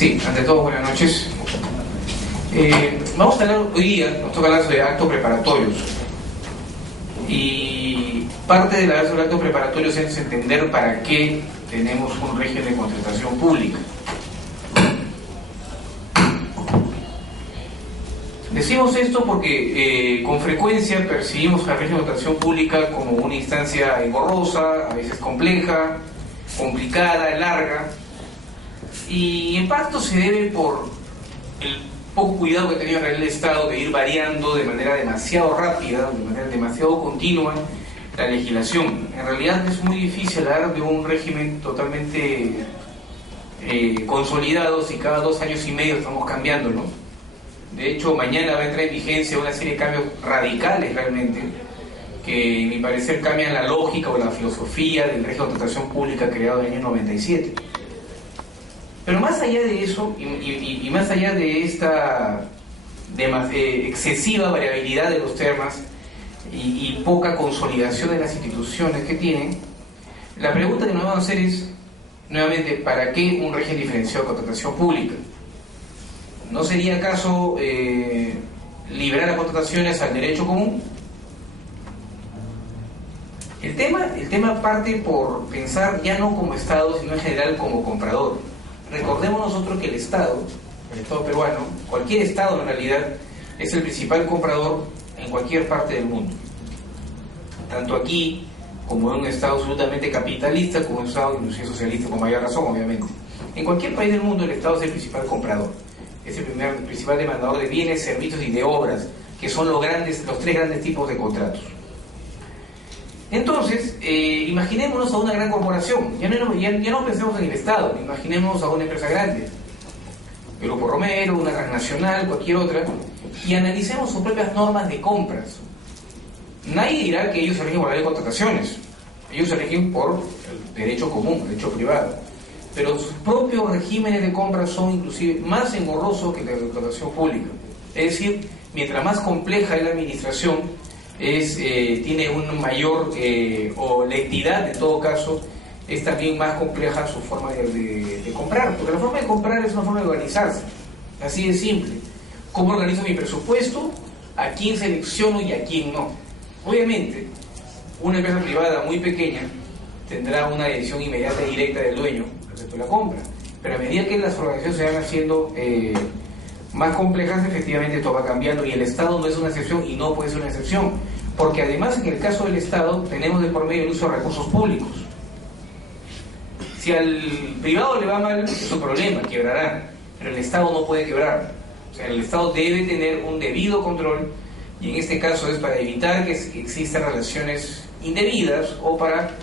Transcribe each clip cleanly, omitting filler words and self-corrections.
Sí, ante todo, buenas noches. Vamos a hablar hoy día, nos toca hablar sobre actos preparatorios. Y parte de hablar sobre actos preparatorios es entender para qué tenemos un régimen de contratación pública. Decimos esto porque con frecuencia percibimos al régimen de contratación pública como una instancia engorrosa, a veces compleja, complicada, larga. Y en parte se debe por el poco cuidado que ha tenido el Estado de ir variando de manera demasiado rápida, de manera demasiado continua, la legislación. En realidad es muy difícil hablar de un régimen totalmente consolidado si cada 2 años y medio estamos cambiándolo. De hecho, mañana va a entrar en vigencia una serie de cambios radicales realmente, que a mi parecer cambian la lógica o la filosofía del régimen de contratación pública creado en el año 97. Pero más allá de eso, y más allá de esta excesiva variabilidad de los temas y poca consolidación de las instituciones que tienen, la pregunta que nos vamos a hacer es, nuevamente, ¿para qué un régimen diferenciado de contratación pública? ¿No sería acaso liberar las contrataciones al derecho común? El tema parte por pensar ya no como Estado, sino en general como comprador. Recordemos nosotros que el Estado peruano, cualquier Estado en realidad, es el principal comprador en cualquier parte del mundo. Tanto aquí, como en un Estado absolutamente capitalista, como en un Estado inclusive socialista, con mayor razón, obviamente. En cualquier país del mundo el Estado es el principal comprador. Es el principal demandador de bienes, servicios y de obras, que son los 3 grandes tipos de contratos. Entonces, imaginémonos a una gran corporación, ya no pensemos en el Estado, imaginémonos a una empresa grande, el Grupo Romero, una transnacional, cualquier otra, y analicemos sus propias normas de compras. Nadie dirá que ellos se rigen por la ley de contrataciones, ellos se rigen por el derecho común, el derecho privado, pero sus propios regímenes de compras son inclusive más engorrosos que la de contratación pública. Es decir, mientras más compleja es la administración, tiene un mayor, o la entidad en todo caso, es también más compleja su forma de comprar, porque la forma de comprar es una forma de organizarse, así de simple. ¿Cómo organizo mi presupuesto? ¿A quién selecciono y a quién no? Obviamente, una empresa privada muy pequeña tendrá una decisión inmediata y directa del dueño respecto a la compra, pero a medida que las organizaciones se van haciendo más complejas, efectivamente esto va cambiando, y el Estado no es una excepción y no puede ser una excepción, porque además en el caso del Estado tenemos de por medio el uso de recursos públicos. Si al privado le va mal, es su problema, quebrará, pero el Estado no puede quebrar. O sea, el Estado debe tener un debido control, y en este caso es para evitar que existan relaciones indebidas o para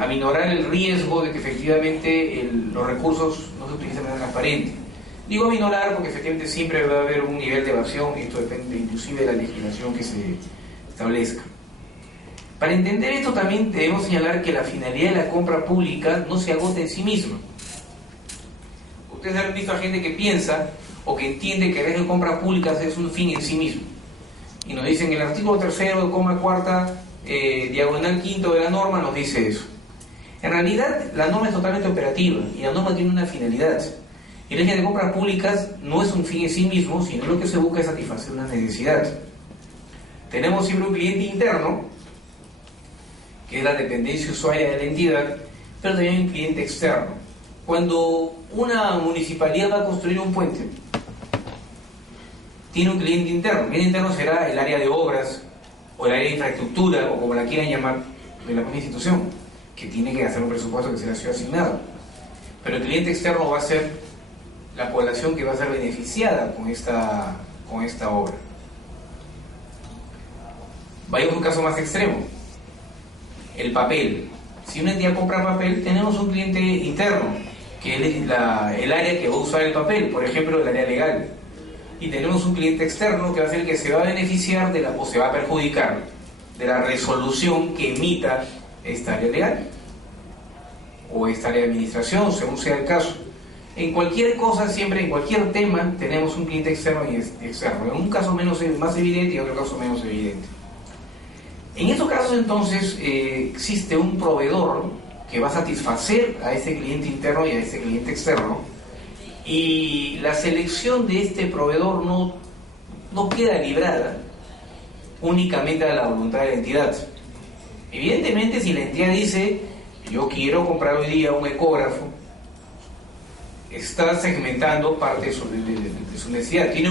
aminorar el riesgo de que efectivamente los recursos no se utilicen de manera transparente. Digo aminorar porque efectivamente siempre va a haber un nivel de evasión, y esto depende inclusive de la legislación que se establezca. Para entender esto también debemos señalar que la finalidad de la compra pública no se agota en sí misma. Ustedes han visto a gente que piensa o que entiende que el régimen de compras públicas es un fin en sí mismo. Y nos dicen en el artículo 3º, coma 4ª, diagonal 5º de la norma nos dice eso. En realidad la norma es totalmente operativa y la norma tiene una finalidad. Y el régimen de compras públicas no es un fin en sí mismo, sino lo que se busca es satisfacer una necesidad. Tenemos siempre un cliente interno, que es la dependencia usuaria de la entidad, pero también un cliente externo. Cuando una municipalidad va a construir un puente, tiene un cliente interno. El cliente interno será el área de obras, o el área de infraestructura, o como la quieran llamar, de la misma institución, que tiene que hacer un presupuesto que se le ha sido asignado. Pero el cliente externo va a ser la población que va a ser beneficiada con esta obra. Vayamos a un caso más extremo, el papel. Si una entidad compra papel, tenemos un cliente interno, que es el área que va a usar el papel, por ejemplo el área legal, y tenemos un cliente externo que va a ser el que se va a beneficiar o se va a perjudicar de la resolución que emita esta área legal o esta área de administración, según sea el caso. En cualquier cosa, siempre, en cualquier tema, tenemos un cliente externo y externo. En un caso más evidente y en otro caso menos evidente. En estos casos, entonces, existe un proveedor que va a satisfacer a ese cliente interno y a ese cliente externo, Y la selección de este proveedor no queda librada únicamente a la voluntad de la entidad. Evidentemente, si la entidad dice, yo quiero comprar hoy día un ecógrafo, está segmentando parte de su necesidad. Tiene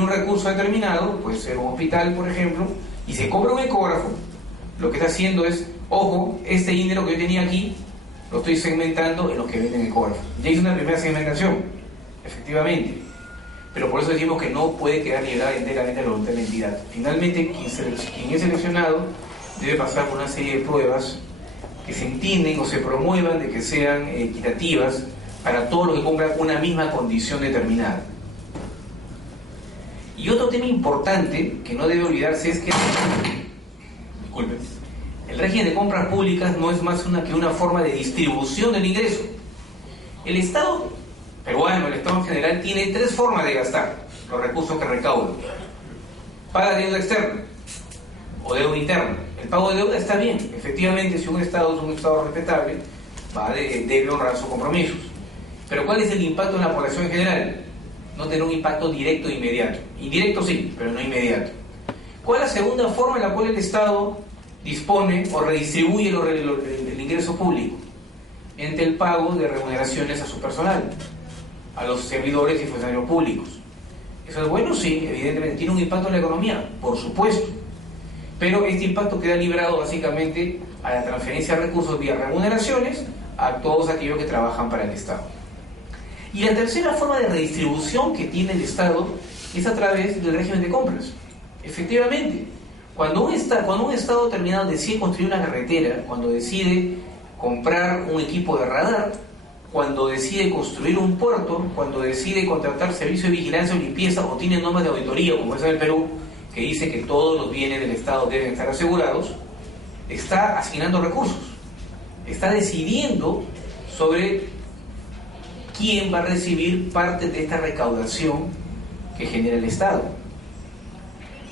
un recurso determinado, puede ser un hospital, por ejemplo, y se compra un ecógrafo. Lo que está haciendo es, ojo, este dinero que yo tenía aquí, lo estoy segmentando en los que venden ecógrafos. Ya hice una primera segmentación, efectivamente. Pero por eso decimos que no puede quedar librada enteramente la voluntad de la entidad. Finalmente, quien es seleccionado debe pasar por una serie de pruebas que se entienden o se promuevan de que sean equitativas para todos los que compran una misma condición determinada. Y otro tema importante que no debe olvidarse es que el régimen de compras públicas no es más que una forma de distribución del ingreso. El Estado peruano, el Estado en general, tiene tres formas de gastar los recursos que recauda. Paga deuda externa o deuda interna. El pago de deuda está bien. Efectivamente, si un Estado es un Estado respetable, debe honrar sus compromisos. Pero ¿cuál es el impacto en la población en general? No tener un impacto directo e inmediato. Indirecto sí, pero no inmediato. ¿Cuál es la segunda forma en la cual el Estado dispone o redistribuye el ingreso público? Mediante el pago de remuneraciones a su personal, a los servidores y funcionarios públicos. ¿Eso es bueno? Sí, evidentemente. ¿Tiene un impacto en la economía? Por supuesto. Pero este impacto queda librado básicamente a la transferencia de recursos vía remuneraciones a todos aquellos que trabajan para el Estado. Y la tercera forma de redistribución que tiene el Estado es a través del régimen de compras. Efectivamente, cuando un Estado determinado decide construir una carretera, cuando decide comprar un equipo de radar, cuando decide construir un puerto, cuando decide contratar servicios de vigilancia o limpieza o tiene normas de auditoría, como es en el Perú, que dice que todos los bienes del Estado deben estar asegurados, está asignando recursos, está decidiendo sobre quién va a recibir parte de esta recaudación que genera el Estado.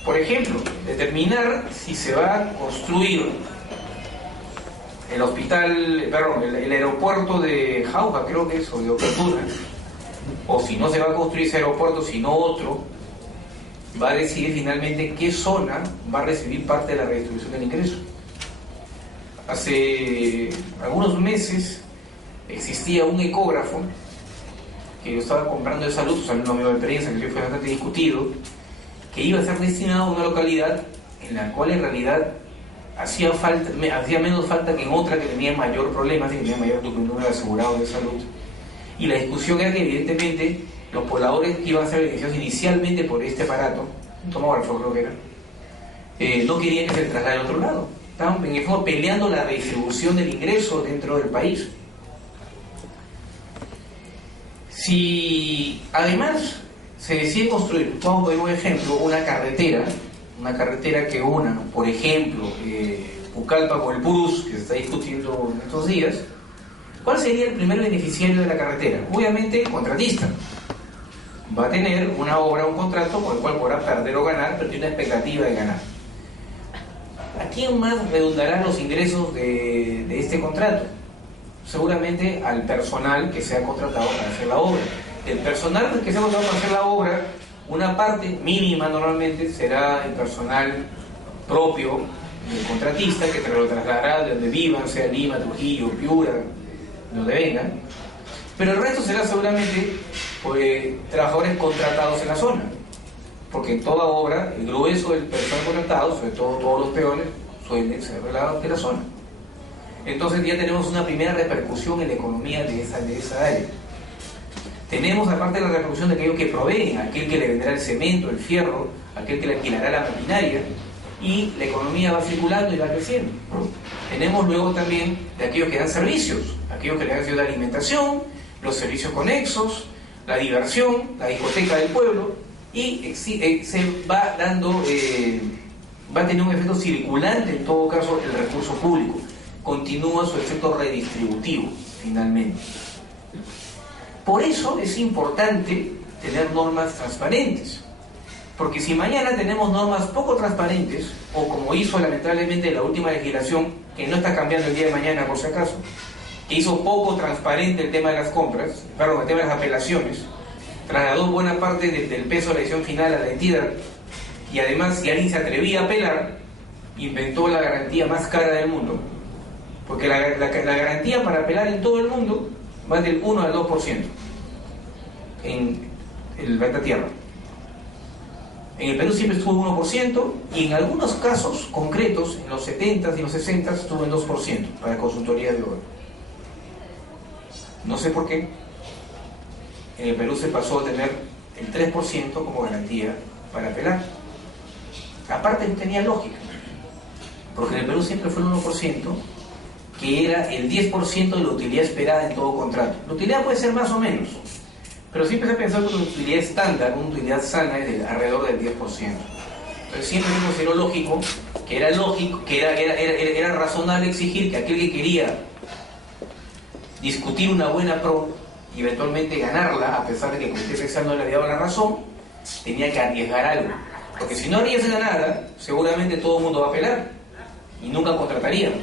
Por ejemplo, determinar si se va a construir el aeropuerto de Jauja, creo que es, o de Oportuna, o si no se va a construir ese aeropuerto, sino otro, va a decidir finalmente qué zona va a recibir parte de la redistribución del ingreso. Hace algunos meses existía un ecógrafo que yo estaba comprando de salud, salió un amigo de prensa que fue bastante discutido, que iba a ser destinado a una localidad en la cual en realidad hacía menos falta que en otra que tenía mayor problema, que tenía mayor número de asegurados de salud. Y la discusión era que evidentemente los pobladores que iban a ser beneficiados inicialmente por este aparato, un tomógrafo creo que era, no querían que se trasladara al otro lado. Estaban en el fondo peleando la redistribución del ingreso dentro del país. Si además se decide construir, vamos a poner un ejemplo, una carretera que una, por ejemplo, Pucallpa con el Purús, que se está discutiendo en estos días, ¿cuál sería el primer beneficiario de la carretera? Obviamente el contratista. Va a tener una obra, un contrato con el cual podrá perder o ganar, pero tiene una expectativa de ganar. ¿A quién más redundarán los ingresos de este contrato? Seguramente al personal que sea contratado para hacer la obra. El personal que sea contratado para hacer la obra, una parte mínima normalmente será el personal propio del contratista, que te lo trasladará de donde vivan, sea Lima, Trujillo, Piura, donde vengan. Pero el resto será seguramente trabajadores contratados en la zona, porque en toda obra el grueso del personal contratado, sobre todo todos los peones, suelen ser de la zona. Entonces ya tenemos una primera repercusión en la economía de esa área. Tenemos aparte la repercusión de aquellos que proveen, aquel que le venderá el cemento, el fierro, aquel que le alquilará la maquinaria, y la economía va circulando y va creciendo. Tenemos luego también de aquellos que dan servicios, aquellos que le dan servicios de alimentación, los servicios conexos, la diversión, la discoteca del pueblo, y se va dando, va a tener un efecto circulante en todo caso el recurso público. Continúa su efecto redistributivo, finalmente. Por eso es importante tener normas transparentes, porque si mañana tenemos normas poco transparentes, o como hizo lamentablemente la última legislación, que no está cambiando el día de mañana por si acaso, que hizo poco transparente el tema de las compras, perdón, el tema de las apelaciones, trasladó buena parte del peso de la decisión final a la entidad, y además, si alguien se atrevía a apelar, inventó la garantía más cara del mundo, porque la garantía para apelar en todo el mundo va del 1 al 2% en el planeta Tierra. En el Perú siempre estuvo en 1%, y en algunos casos concretos, en los 70s y los 60s, estuvo en 2% para consultoría de obra. No sé por qué. En el Perú se pasó a tener el 3% como garantía para apelar. Aparte no tenía lógica, porque en el Perú siempre fue el 1%, que era el 10% de la utilidad esperada en todo contrato. La utilidad puede ser más o menos, pero siempre se ha pensado que una utilidad estándar, una utilidad sana, es de alrededor del 10%. Entonces siempre se consideró lógico, que era razonable exigir que aquel que quería discutir una buena pro y eventualmente ganarla, a pesar de que el comité especial no le había dado la razón, tenía que arriesgar algo. Porque si no arriesga nada, seguramente todo el mundo va a apelar y nunca contrataríamos.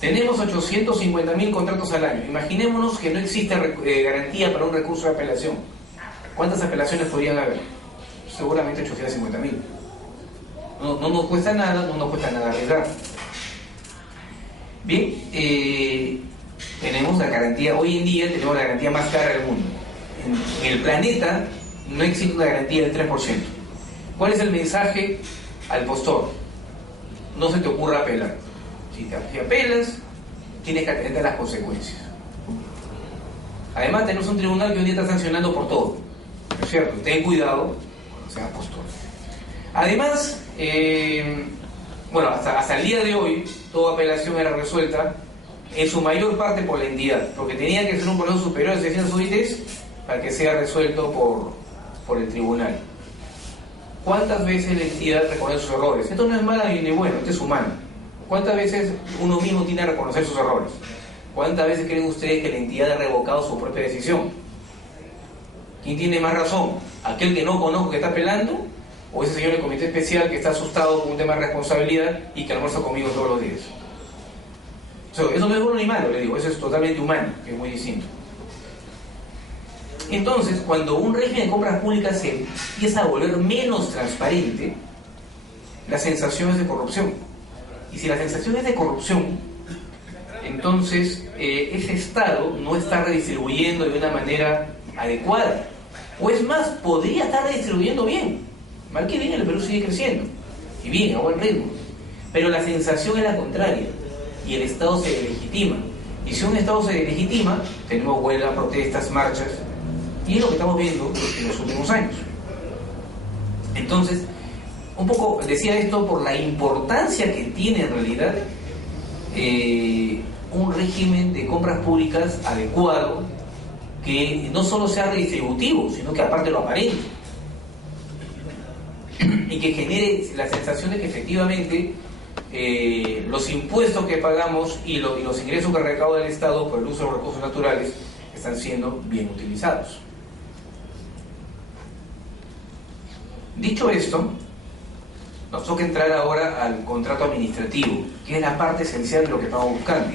Tenemos 850.000 contratos al año. Imaginémonos que no existe garantía para un recurso de apelación. ¿Cuántas apelaciones podrían haber? Seguramente 850.000. No nos cuesta nada, no nos cuesta nada arriesgar. Bien, tenemos la garantía, hoy en día tenemos la garantía más cara del mundo. En el planeta no existe una garantía del 3%. ¿Cuál es el mensaje al postor? No se te ocurra apelar. Si apelas, tienes que atender a las consecuencias. Además, tenemos un tribunal que hoy día está sancionando por todo. ¿No es cierto? Ten cuidado cuando seas postor. Además, bueno, hasta el día de hoy, toda apelación era resuelta en su mayor parte por la entidad, porque tenía que ser un proceso superior de 600 UITs para que sea resuelto por el tribunal. ¿Cuántas veces la entidad reconoce sus errores? Esto no es malo ni bueno, esto es humano. ¿Cuántas veces uno mismo tiene que reconocer sus errores? ¿Cuántas veces creen ustedes que la entidad ha revocado su propia decisión? ¿Quién tiene más razón? ¿Aquel que no conozco que está apelando? ¿O ese señor del comité especial que está asustado con un tema de responsabilidad y que almuerza conmigo todos los días? O sea, eso no es bueno ni malo, le digo, eso es totalmente humano, que es muy distinto. Entonces, cuando un régimen de compras públicas se empieza a volver menos transparente, la sensación es de corrupción. Y si la sensación es de corrupción, entonces ese Estado no está redistribuyendo de una manera adecuada. O es más, podría estar redistribuyendo bien. Mal que bien, el Perú sigue creciendo. Y bien, a buen ritmo. Pero la sensación es la contraria. Y el Estado se delegitima. Y si un Estado se delegitima, tenemos huelgas, protestas, marchas. Y es lo que estamos viendo en los últimos años. Entonces, un poco decía esto por la importancia que tiene en realidad un régimen de compras públicas adecuado, que no solo sea redistributivo, sino que aparte lo aparente. Y que genere la sensación de que efectivamente los impuestos que pagamos y los ingresos que recauda el Estado por el uso de los recursos naturales están siendo bien utilizados. Dicho esto, nos toca entrar ahora al contrato administrativo, que es la parte esencial de lo que estamos buscando.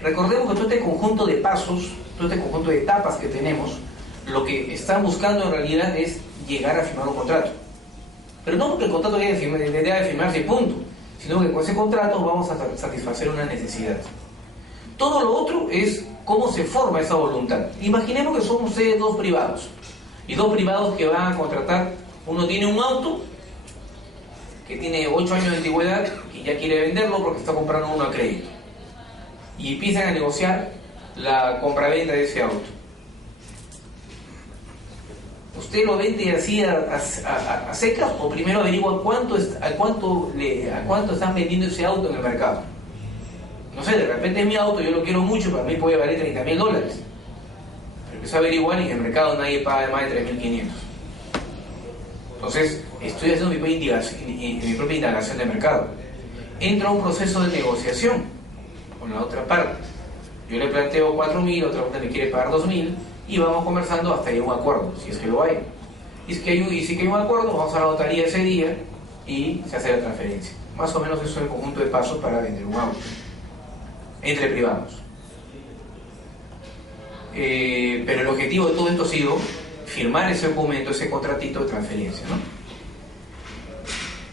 Recordemos que todo este conjunto de pasos, todo este conjunto de etapas que tenemos, lo que están buscando en realidad es llegar a firmar un contrato. Pero no porque el contrato debe firmarse y punto, sino que con ese contrato vamos a satisfacer una necesidad. Todo lo otro es cómo se forma esa voluntad. Imaginemos que son ustedes dos privados, y dos privados que van a contratar. Uno tiene un auto que tiene 8 años de antigüedad y ya quiere venderlo porque está comprando uno a crédito. Y empiezan a negociar la compraventa de ese auto. ¿Usted lo vende así a secas o primero averigua a cuánto están vendiendo ese auto en el mercado? No sé, de repente es mi auto, yo lo quiero mucho, para mí puede valer $30.000. Pero empiezo a averiguar y en el mercado nadie paga más de 3.500. Entonces, estoy haciendo mi propia indagación de mercado. Entra un proceso de negociación con la otra parte. Yo le planteo 4.000, otra parte me quiere pagar 2.000 y vamos conversando hasta llegar a un acuerdo, si es que lo hay. Y si hay un acuerdo, vamos a la notaría ese día y se hace la transferencia. Más o menos eso es el conjunto de pasos para vender un auto entre privados. pero el objetivo de todo esto ha sido firmar ese documento, ese contratito de transferencia, ¿no?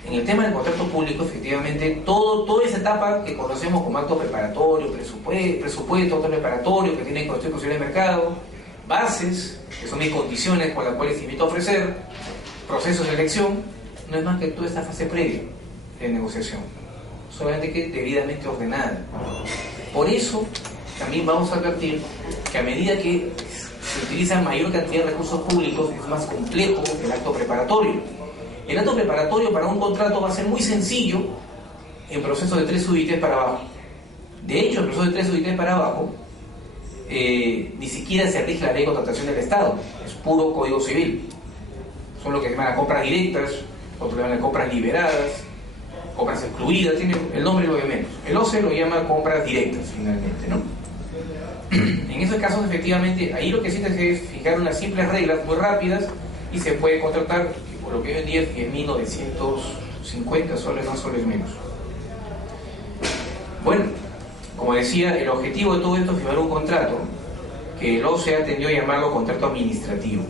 En el tema del contrato público, efectivamente, toda esa etapa que conocemos como acto preparatorio, presupuesto, acto preparatorio, que tiene constitución de mercado, bases, que son mis condiciones con las cuales te invito a ofrecer, procesos de elección, no es más que toda esta fase previa de negociación, solamente que debidamente ordenada. Por eso, también vamos a advertir que a medida que se utiliza mayor cantidad de recursos públicos, es más complejo el acto preparatorio. El acto preparatorio para un contrato va a ser muy sencillo en procesos de 3 UIT para abajo. De hecho, en procesos de 3 UIT para abajo, ni siquiera se rige la ley de contratación del Estado, es puro código civil. Son lo que se llaman compras directas, otros llaman compras liberadas, compras excluidas, tiene el nombre lo de menos. El OCE lo llama compras directas, finalmente, ¿no? En esos casos, efectivamente, ahí lo que se hace es fijar unas simples reglas muy rápidas y se puede contratar, por lo que hoy en día es 10.950 soles más, soles menos. Bueno, como decía, el objetivo de todo esto es firmar un contrato que el OCE ha tendido a llamarlo contrato administrativo.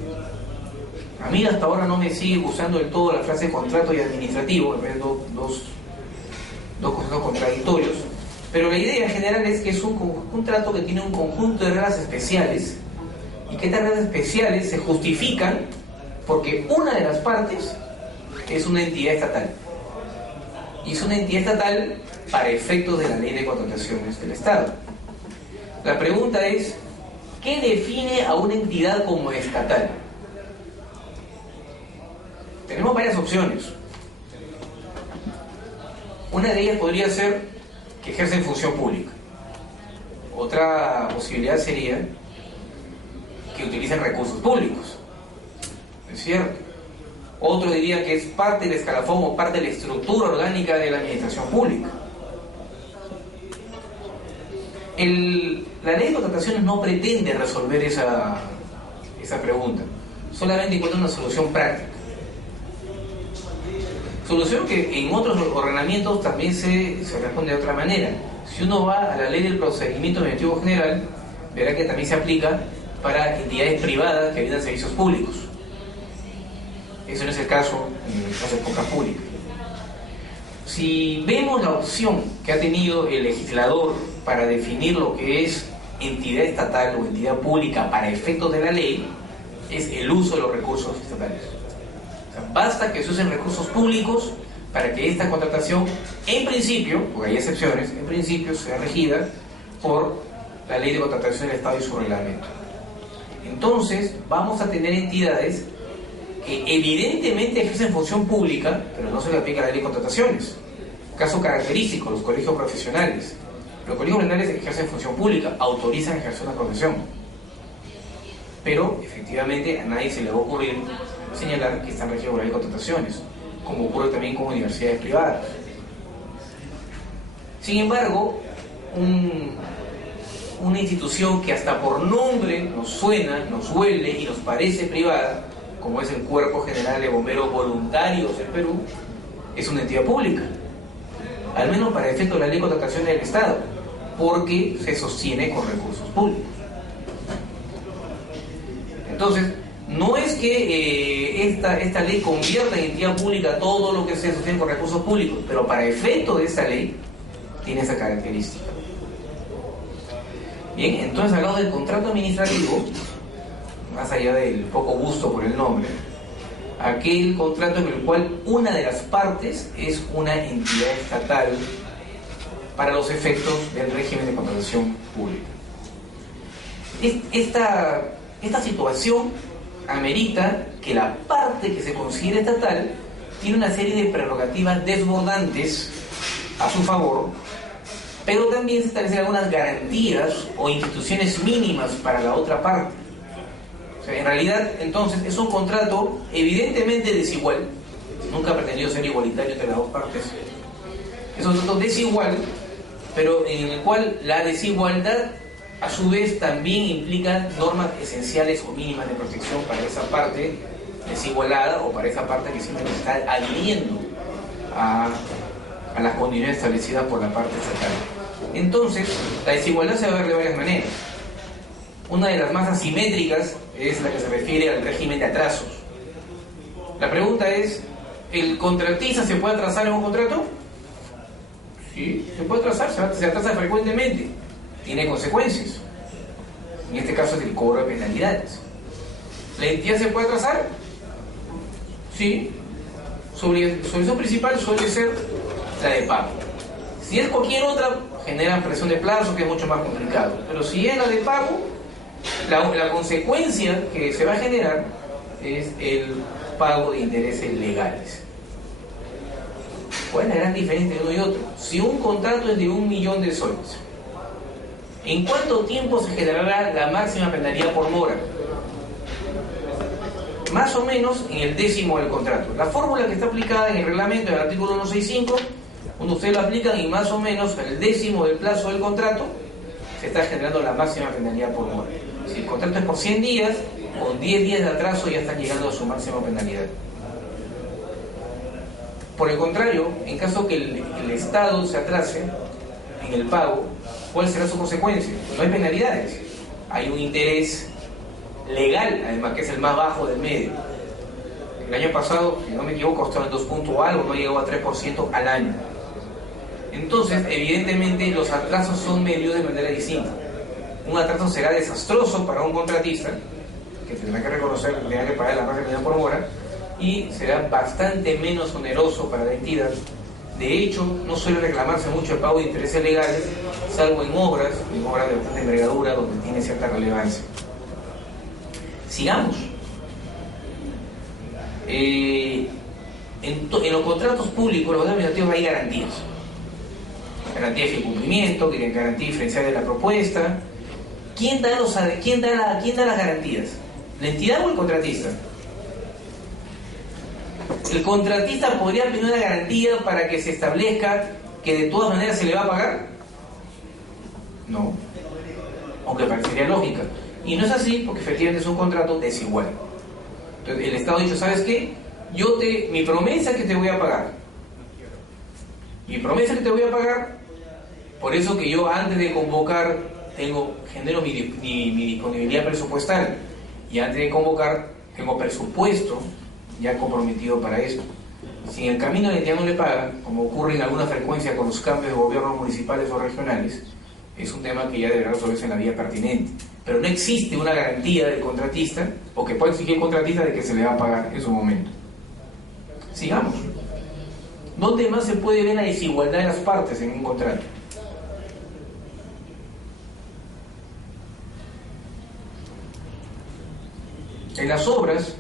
A mí hasta ahora no me sigue gustando del todo la frase contrato y administrativo, me parecen dos conceptos contradictorios, pero la idea general es que es un contrato que tiene un conjunto de reglas especiales y que estas reglas especiales se justifican porque una de las partes es una entidad estatal. Y es una entidad estatal para efectos de la ley de contrataciones del Estado. La pregunta es, ¿qué define a una entidad como estatal? Tenemos varias opciones. Una de ellas podría ser que ejercen función pública. Otra posibilidad sería que utilicen recursos públicos. ¿Es cierto? Otro diría que es parte del escalafón o parte de la estructura orgánica de la administración pública. La ley de contrataciones no pretende resolver esa pregunta, solamente encuentra una solución práctica. Solución que en otros ordenamientos también se responde de otra manera. Si uno va a la ley del procedimiento administrativo general, verá que también se aplica para entidades privadas que brindan servicios públicos. Eso no es el caso en el caso de compras públicas. Si vemos la opción que ha tenido el legislador para definir lo que es entidad estatal o entidad pública para efectos de la ley, es el uso de los recursos estatales. O sea, basta que se usen recursos públicos para que esta contratación, en principio, porque hay excepciones, en principio sea regida por la ley de contratación del Estado y su reglamento. Entonces, vamos a tener entidades que evidentemente ejercen función pública, pero no se le aplica la ley de contrataciones. Caso característico, los colegios profesionales. Los colegios profesionales ejercen función pública, autorizan ejercer una profesión. Pero, efectivamente, a nadie se le va a ocurrir señalar que están regidos por la ley de contrataciones, como ocurre también con universidades privadas. Sin embargo, una institución que hasta por nombre nos suena, nos huele y nos parece privada, como es el Cuerpo General de Bomberos Voluntarios del Perú, es una entidad pública, al menos para efecto de la ley de contrataciones del Estado, porque se sostiene con recursos públicos. Entonces, no es que esta ley convierta en entidad pública todo lo que se sostiene con recursos públicos, pero para efecto de esta ley tiene esa característica. Bien, entonces al lado del contrato administrativo, más allá del poco gusto por el nombre, aquel contrato en el cual una de las partes es una entidad estatal para los efectos del régimen de contratación pública. Esta situación amerita que la parte que se considera estatal tiene una serie de prerrogativas desbordantes a su favor, pero también se establecen algunas garantías o instituciones mínimas para la otra parte. O sea, en realidad, entonces, es un contrato evidentemente desigual, nunca ha pretendido ser igualitario entre las dos partes. Es un contrato desigual, pero en el cual la desigualdad a su vez también implica normas esenciales o mínimas de protección para esa parte desigualada o para esa parte que siempre está adhiriendo a las condiciones establecidas por la parte estatal. Entonces, la desigualdad se va a ver de varias maneras. Una de las más asimétricas es la que se refiere al régimen de atrasos. La pregunta es, ¿el contratista se puede atrasar en un contrato? Sí, se puede atrasar, se atrasa frecuentemente. Tiene consecuencias. En este caso es el cobro de penalidades. ¿La entidad se puede atrasar? Sí. Su solución principal suele ser la de pago. Si es cualquier otra, genera presión de plazo, que es mucho más complicado. Pero si es la de pago, la consecuencia que se va a generar es el pago de intereses legales. ¿Cuál es la gran diferencia de uno y otro? Si un contrato es de 1.000.000 de soles, ¿en cuánto tiempo se generará la máxima penalidad por mora? Más o menos en el 10º del contrato. La fórmula que está aplicada en el reglamento del artículo 165, cuando ustedes lo aplican y más o menos en el 10º del plazo del contrato, se está generando la máxima penalidad por mora. Si el contrato es por 100 días, con 10 días de atraso ya están llegando a su máxima penalidad. Por el contrario, en caso que el Estado se atrase en el pago, ¿cuál será su consecuencia? No hay penalidades, hay un interés legal, además, que es el más bajo del medio. El año pasado, si no me equivoco, estaba en 2 puntos o algo, no llegó a 3% al año. Entonces, evidentemente, los atrasos son medidos de manera distinta. Un atraso será desastroso para un contratista, que tendrá que reconocer que tendrá que pagar la máxima penalidad por mora, y será bastante menos oneroso para la entidad. De hecho, no suele reclamarse mucho el pago de intereses legales, salvo en obras de bastante envergadura, donde tiene cierta relevancia. Sigamos. En los contratos públicos, los administrativos, hay garantías. Garantía de cumplimiento, garantía diferencial de la propuesta. ¿Quién da las garantías? ¿La entidad o el contratista? ¿El contratista podría pedir una garantía para que se establezca que de todas maneras se le va a pagar? No. Aunque parecería lógica. Y no es así, porque efectivamente es un contrato desigual. Entonces el Estado ha dicho, ¿sabes qué? Mi promesa es que te voy a pagar. Mi promesa es que te voy a pagar, por eso que yo antes de convocar genero mi disponibilidad presupuestal. Y antes de convocar tengo presupuesto ya comprometido para esto. Si en el camino la entidad no le paga, como ocurre en alguna frecuencia con los cambios de gobiernos municipales o regionales, es un tema que ya deberá resolverse en la vía pertinente. Pero no existe una garantía del contratista, o que puede exigir el contratista, de que se le va a pagar en su momento. Sigamos. ¿Dónde más se puede ver la desigualdad de las partes en un contrato? En las obras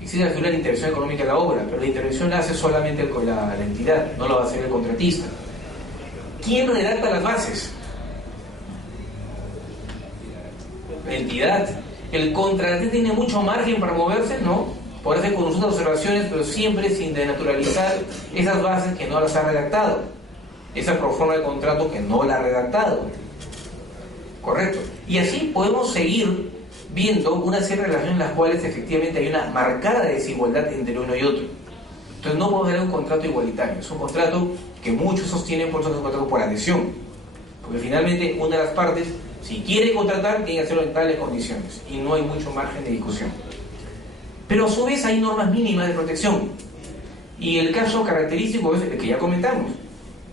existe la figura de intervención económica de la obra, pero la intervención la hace solamente la entidad, no la va a hacer el contratista. ¿Quién redacta las bases? La entidad. ¿El contratista tiene mucho margen para moverse? No. Puede hacer consultas, observaciones, pero siempre sin denaturalizar esas bases que no las ha redactado. Esa proforma de contrato que no la ha redactado. Correcto. Y así podemos seguir viendo una serie de relaciones en las cuales efectivamente hay una marcada desigualdad entre uno y otro. Entonces no podemos tener un contrato igualitario. Es un contrato que muchos sostienen, por eso es un contrato por adhesión. Porque finalmente una de las partes, si quiere contratar, tiene que hacerlo en tales condiciones. Y no hay mucho margen de discusión. Pero a su vez hay normas mínimas de protección. Y el caso característico es el que ya comentamos,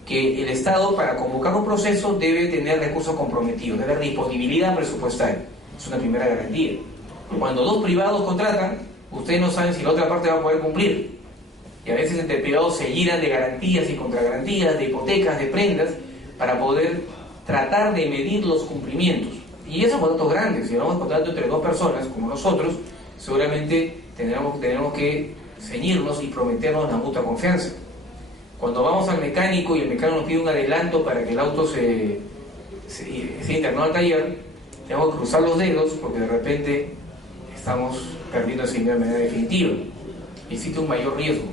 que el Estado, para convocar un proceso, debe tener recursos comprometidos, debe haber disponibilidad presupuestaria. Es una primera garantía. Cuando dos privados contratan, ustedes no saben si la otra parte va a poder cumplir. Y a veces entre privados se llenan de garantías y contragarantías, de hipotecas, de prendas, para poder tratar de medir los cumplimientos. Y esos contratos grandes, si vamos a contrato entre dos personas, como nosotros, seguramente tendremos que ceñirnos y prometernos la mutua confianza. Cuando vamos al mecánico y el mecánico nos pide un adelanto para que el auto se internó al taller, tenemos que cruzar los dedos porque de repente estamos perdiendo ese dinero de manera definitiva. Existe un mayor riesgo.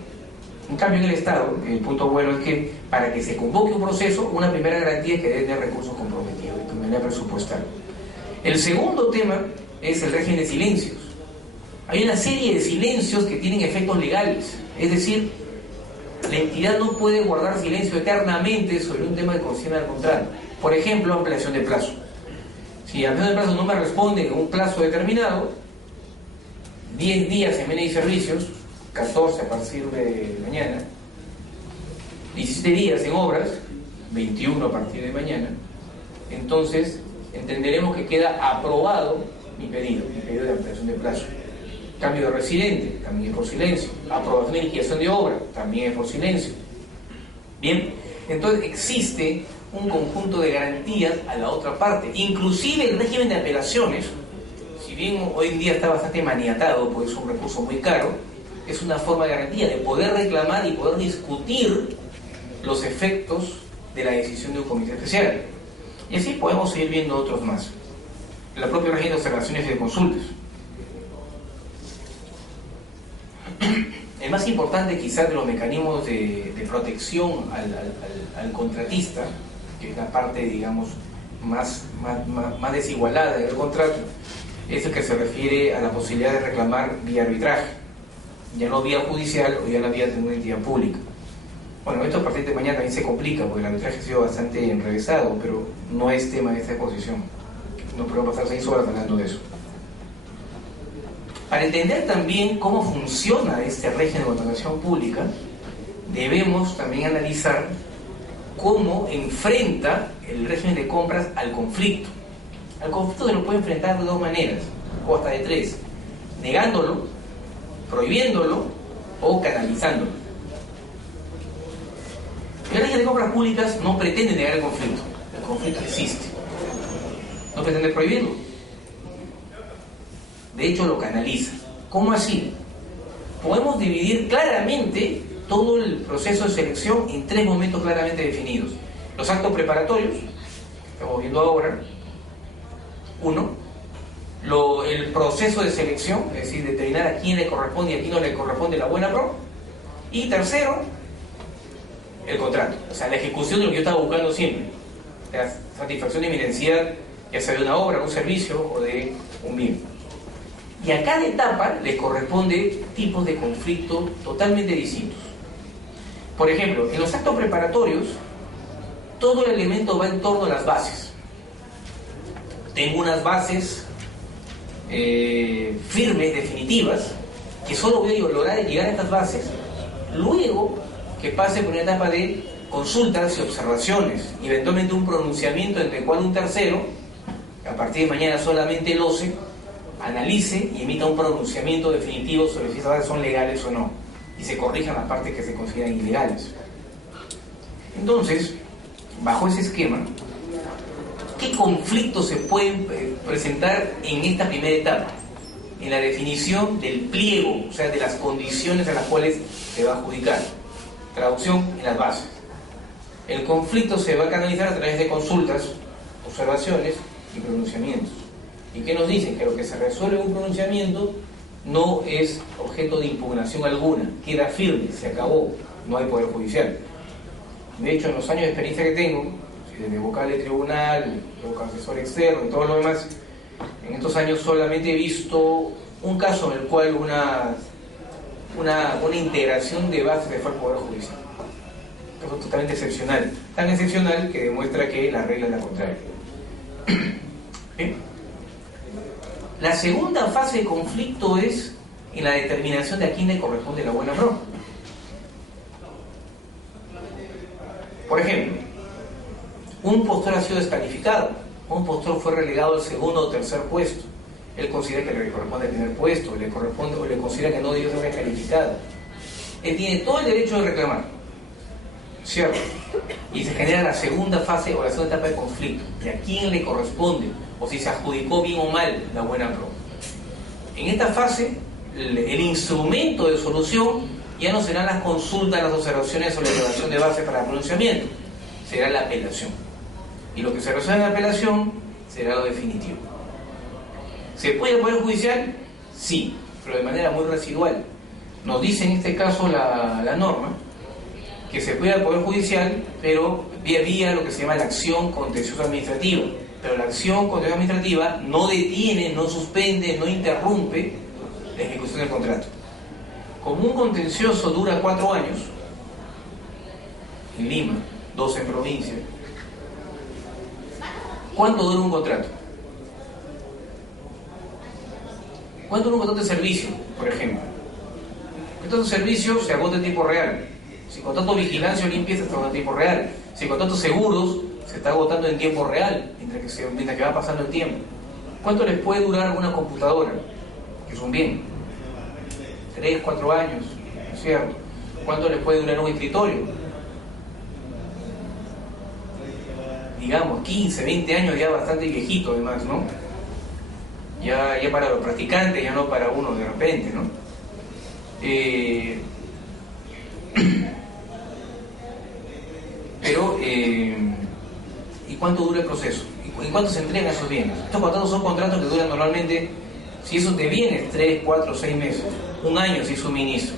En cambio, en el Estado, el punto bueno es que para que se convoque un proceso, una primera garantía es que debe tener recursos comprometidos de manera presupuestal. El segundo tema es el régimen de silencios. Hay una serie de silencios que tienen efectos legales, es decir, la entidad no puede guardar silencio eternamente sobre un tema que concierne al contrato. Por ejemplo, ampliación de plazo. Si al final del plazo no me responde en un plazo determinado, 10 días en bienes y servicios, 14 a partir de mañana, 17 días en obras, 21 a partir de mañana, entonces entenderemos que queda aprobado mi pedido de ampliación de plazo. Cambio de residente, también es por silencio. Aprobación de liquidación de obra, también es por silencio. Bien, entonces existe un conjunto de garantías a la otra parte. Inclusive el régimen de apelaciones, si bien hoy en día está bastante maniatado, porque es un recurso muy caro, es una forma de garantía de poder reclamar y poder discutir los efectos de la decisión de un comité especial. Y así podemos seguir viendo otros más. La propia régimen de observaciones y de consultas. El más importante quizás de los mecanismos de protección al contratista, que es la parte, digamos, más desigualada del contrato, es el que se refiere a la posibilidad de reclamar vía arbitraje, ya no vía judicial o ya la vía de una entidad pública. Bueno, esto a partir de mañana también se complica porque el arbitraje ha sido bastante enrevesado, pero no es tema de esta exposición. No podemos pasar 6 horas hablando de eso. Para entender también cómo funciona este régimen de contratación pública, debemos también analizar cómo enfrenta el régimen de compras al conflicto. Al conflicto se lo puede enfrentar de 2 maneras, o hasta de 3: negándolo, prohibiéndolo o canalizándolo. El régimen de compras públicas no pretende negar el conflicto existe. No pretende prohibirlo. De hecho, lo canaliza. ¿Cómo así? Podemos dividir claramente todo el proceso de selección en 3 momentos claramente definidos. Los actos preparatorios, que estamos viendo ahora. 1. El proceso de selección, es decir, determinar a quién le corresponde y a quién no le corresponde la buena pro. Y 3, el contrato. O sea, la ejecución de lo que yo estaba buscando siempre. La satisfacción de mi necesidad, ya sea de una obra, un servicio o de un bien. Y a cada etapa le corresponde tipos de conflicto totalmente distintos. Por ejemplo, en los actos preparatorios, todo el elemento va en torno a las bases. Tengo unas bases firmes, definitivas, que solo voy a lograr llegar a estas bases luego que pase por una etapa de consultas y observaciones, y eventualmente un pronunciamiento entre el cual un tercero, a partir de mañana solamente el OCE, analice y emita un pronunciamiento definitivo sobre si esas bases son legales o no, y se corrijan las partes que se consideran ilegales. Entonces, bajo ese esquema, ¿qué conflictos se pueden presentar en esta primera etapa? En la definición del pliego, o sea, de las condiciones a las cuales se va a adjudicar. Traducción en las bases. El conflicto se va a canalizar a través de consultas, observaciones y pronunciamientos. ¿Y qué nos dicen? Que lo que se resuelve en un pronunciamiento no es objeto de impugnación alguna, queda firme, se acabó, no hay poder judicial. De hecho, en los años de experiencia que tengo, desde vocal de tribunal, luego asesor externo y todo lo demás, en estos años solamente he visto un caso en el cual una integración de bases de fue al Poder Judicial. Caso totalmente excepcional, tan excepcional que demuestra que la regla es la contraria. ¿Bien? La segunda fase de conflicto es en la determinación de a quién le corresponde la buena pro. Por ejemplo, un postor ha sido descalificado, un postor fue relegado al segundo o tercer puesto. Él considera que le corresponde el primer puesto, le corresponde o le considera que no debió ser descalificado. Él tiene todo el derecho de reclamar, ¿cierto? Y se genera la segunda fase o la segunda etapa de conflicto, de a quién le corresponde, o si se adjudicó bien o mal la buena pro. En esta fase, el instrumento de solución ya no serán las consultas, las observaciones o la elevación de base para el pronunciamiento, será la apelación. Y lo que se resuelve en la apelación será lo definitivo. ¿Se puede al Poder Judicial? Sí, pero de manera muy residual. Nos dice en este caso la norma que se puede al Poder Judicial, pero vía lo que se llama la acción contenciosa administrativa. Pero la acción contenciosa administrativa no detiene, no suspende, no interrumpe la ejecución del contrato. Como un contencioso dura 4 años, en Lima, 2 en provincia, ¿cuánto dura un contrato? ¿Cuánto dura un contrato de servicio, por ejemplo? El contrato de servicio se agota en tiempo real. Si contrato de vigilancia o limpieza, se está agotando en tiempo real. Si contrato de seguros, se está agotando en tiempo real, mientras que va pasando el tiempo. ¿Cuánto les puede durar una computadora? Que es un bien. 3, 4 años, ¿no es cierto? ¿Cuánto les puede durar un escritorio? Digamos, 15, 20 años, ya bastante viejito además, ¿no? Ya para los practicantes, ya no para uno de repente, ¿no? Pero, ¿y cuánto dura el proceso? ¿Y cuánto se entregan esos bienes? Estos contratos son contratos que duran normalmente, si eso de bienes, 3, 4, 6 meses, un año si es suministro.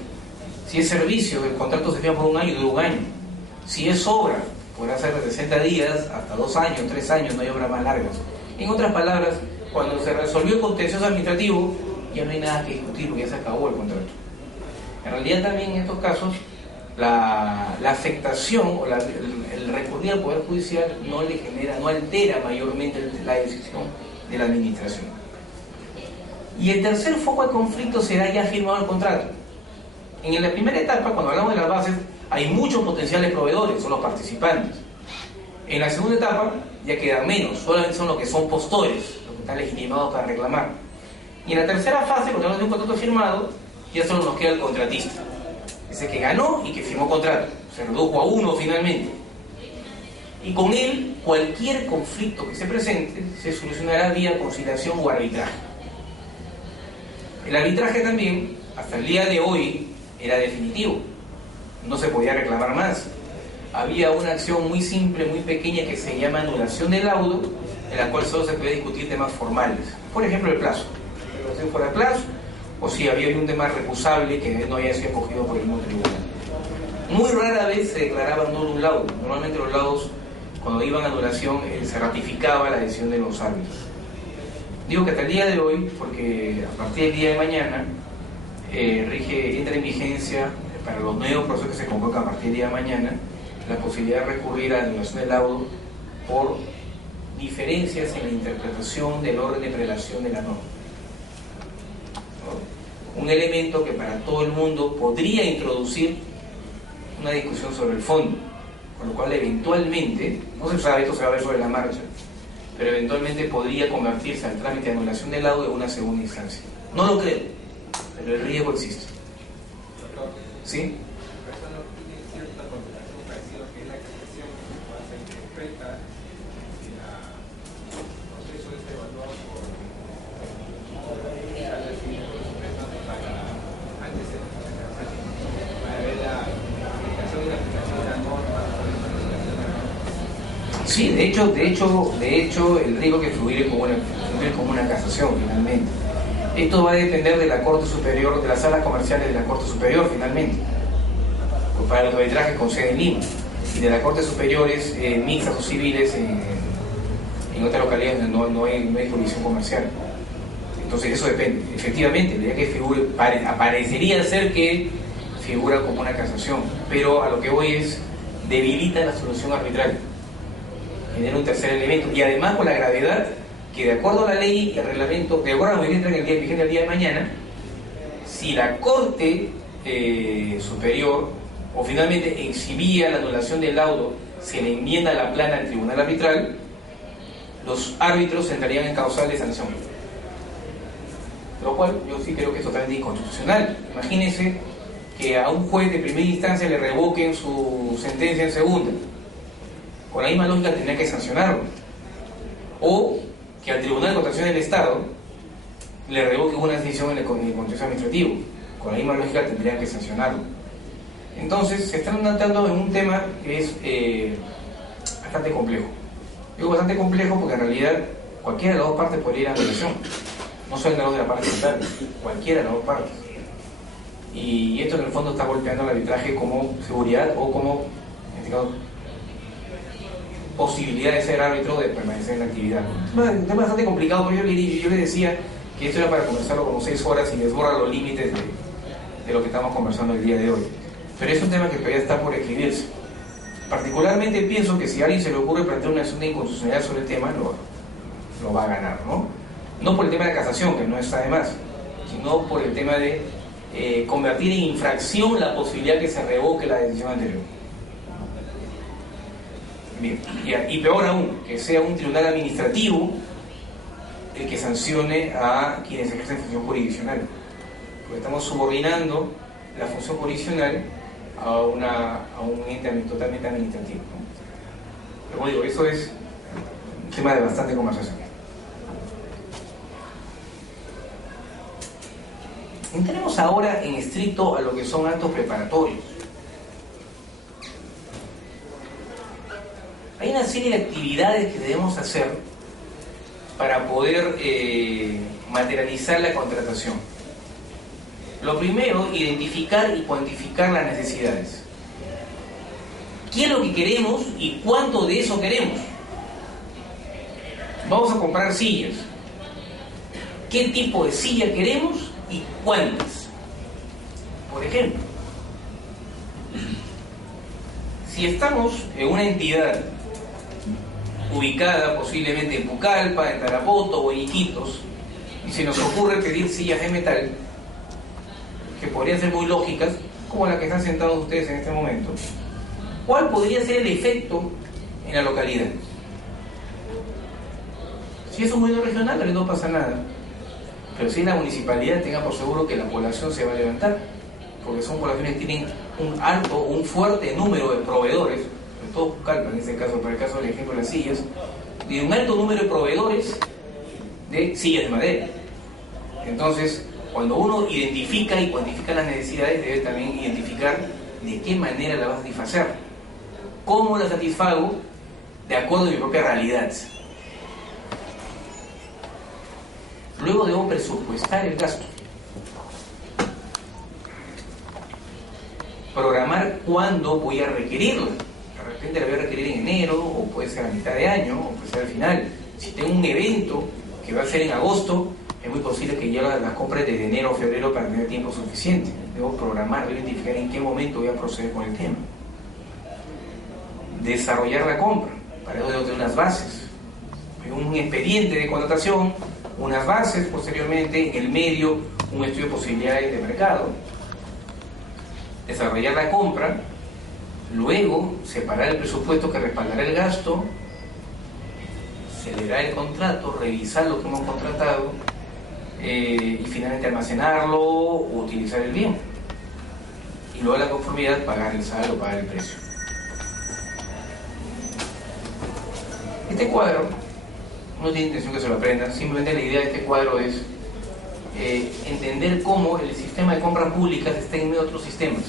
Si es servicio, el contrato se firma por un año y dura un año. Si es obra, podrá ser de 60 días hasta 2 años, 3 años, no hay obras más largas. En otras palabras, cuando se resolvió el contencioso administrativo, ya no hay nada que discutir porque ya se acabó el contrato. En realidad también en estos casos, la afectación o el recurrir al Poder Judicial no le genera, no altera mayormente la decisión de la administración. Y el tercer foco de conflicto será ya firmado el contrato. En la primera etapa, cuando hablamos de las bases, hay muchos potenciales proveedores, son los participantes. En la segunda etapa ya quedan menos, solamente son los que son postores, los que están legitimados para reclamar. Y en la tercera fase, cuando hablamos de un contrato firmado, ya solo nos queda el contratista, ese que ganó y que firmó contrato, se redujo a uno finalmente. Y con él, cualquier conflicto que se presente se solucionará vía conciliación o arbitraje. El arbitraje también, hasta el día de hoy, era definitivo, no se podía reclamar más. Había una acción muy simple, muy pequeña, que se llama anulación del laudo, en la cual solo se podía discutir temas formales. Por ejemplo, el plazo. Si fuera el plazo, o si había un tema recusable que no había sido escogido por el mismo tribunal. Muy rara vez se declaraba nulo un laudo. Normalmente los laudos, cuando iban a anulación, se ratificaba la decisión de los árbitros. Digo que hasta el día de hoy, porque a partir del día de mañana, entra en vigencia para los nuevos procesos que se convocan a partir del día de mañana, la posibilidad de recurrir a la anulación del laudo por diferencias en la interpretación del orden de prelación de la norma. Un elemento que para todo el mundo podría introducir una discusión sobre el fondo, con lo cual eventualmente, no se sabe, esto se va a ver sobre la marcha, pero eventualmente podría convertirse al trámite de anulación del laudo en una segunda instancia. No lo creo, pero el riesgo existe. ¿Sí? Sí, de hecho, el riesgo que fluir como una casación finalmente. Esto va a depender de la Corte Superior, de las salas comerciales de la Corte Superior finalmente, para los arbitrajes con sede en Lima, y de las Cortes Superiores mixtas o civiles en otras localidades donde no hay jurisdicción comercial. Entonces eso depende. Efectivamente, la idea que figure, aparecería ser que figura como una casación, pero a lo que voy es, debilita la solución arbitral, genera un tercer elemento, y además con la gravedad que, de acuerdo a la ley y al reglamento, de acuerdo a lo que entra en el día vigente el día de mañana, si la Corte Superior o finalmente exhibía la anulación del laudo, se le enmienda la plana al tribunal arbitral, los árbitros entrarían en causal de sanción, lo cual yo sí creo que es totalmente inconstitucional. Imagínense que a un juez de primera instancia le revoquen su sentencia en segunda. Con la misma lógica tendría que sancionarlo. O que al Tribunal de Contratación del Estado le revoque una decisión en el contencioso administrativo. Con la misma lógica tendrían que sancionarlo. Entonces se están tratando en un tema que es bastante complejo. Digo bastante complejo porque en realidad cualquiera de las dos partes podría ir a anulación. No solo el de la parte contraria, cualquiera de las dos partes. Y esto en el fondo está golpeando el arbitraje como seguridad o como, en este caso, posibilidad de ser árbitro, de permanecer en la actividad. Es un tema bastante complicado, pero yo le decía que esto era para conversarlo como 6 horas y desborda los límites de lo que estamos conversando el día de hoy. Pero es un tema que todavía está por escribirse. Particularmente pienso que si a alguien se le ocurre plantear una acción de inconstitucionalidad sobre el tema, lo va a ganar, ¿no? No por el tema de casación, que no está de más, sino por el tema de convertir en infracción la posibilidad que se revoque la decisión anterior. Bien, y peor aún, que sea un tribunal administrativo el que sancione a quienes ejercen función jurisdiccional, porque estamos subordinando la función jurisdiccional a un ente totalmente administrativo, ¿no? Pero como digo, eso es un tema de bastante conversación. Entremos ahora en estricto a lo que son actos preparatorios. Hay una serie de actividades que debemos hacer para poder materializar la contratación. Lo primero, identificar y cuantificar las necesidades. ¿Qué es lo que queremos y cuánto de eso queremos? Vamos a comprar sillas. ¿Qué tipo de silla queremos y cuántas? Por ejemplo, si estamos en una entidad ubicada posiblemente en Pucallpa, en Tarapoto o en Iquitos, y se nos ocurre pedir sillas de metal, que podrían ser muy lógicas, como la que están sentados ustedes en este momento, ¿cuál podría ser el efecto en la localidad? Si es un movimiento regional, no pasa nada, pero si la municipalidad, tenga por seguro que la población se va a levantar, porque son poblaciones que tienen un fuerte número de proveedores, sobre todo Pucallpa en este caso, para el caso del ejemplo de las sillas, de un alto número de proveedores de sillas de madera. Entonces, cuando uno identifica y cuantifica las necesidades, debe también identificar de qué manera la va a satisfacer, cómo la satisfago de acuerdo a mi propia realidad. Luego debo presupuestar el gasto, programar cuándo voy a requerirla. De repente la voy a requerir en enero, o puede ser a mitad de año, o puede ser al final. Si tengo un evento que va a ser en agosto, es muy posible que yo las compre desde enero o febrero para tener tiempo suficiente. Debo programar, debo identificar en qué momento voy a proceder con el tema. Desarrollar la compra, para eso debo tener unas bases, un expediente de contratación, unas bases, posteriormente en el medio un estudio de posibilidades de mercado. Desarrollar la compra, luego separar el presupuesto que respaldará el gasto, celebrar el contrato, revisar lo que hemos contratado, y finalmente almacenarlo o utilizar el bien, y luego la conformidad, pagar el saldo, pagar el precio. Este cuadro no tiene intención que se lo aprendan, simplemente la idea de este cuadro es entender cómo el sistema de compras públicas está en medio de otros sistemas.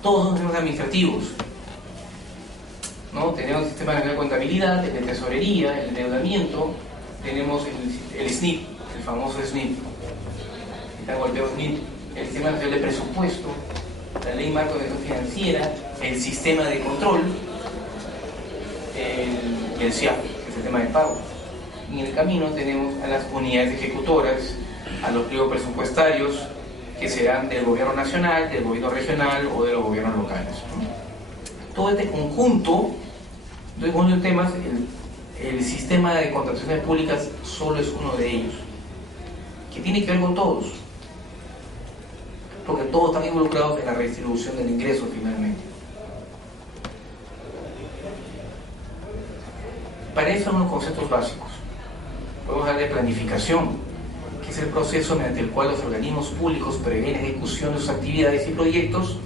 Todos son sistemas administrativos, ¿no? Tenemos el sistema de contabilidad, el de tesorería, el endeudamiento, tenemos el SNIP, el famoso SNIP, está golpeado SNIP, el sistema nacional de presupuesto, la ley marco de gestión financiera, el sistema de control, y el SIAP, que es el tema de pago. Y en el camino tenemos a las unidades ejecutoras, a los pliegos presupuestarios, que serán del gobierno nacional, del gobierno regional o de los gobiernos locales, ¿no? Todo este conjunto de temas, el sistema de contrataciones públicas solo es uno de ellos, que tiene que ver con todos, porque todos están involucrados en la redistribución del ingreso finalmente. Para eso hay unos conceptos básicos. Podemos hablar de planificación, que es el proceso mediante el cual los organismos públicos prevén la ejecución de sus actividades y proyectos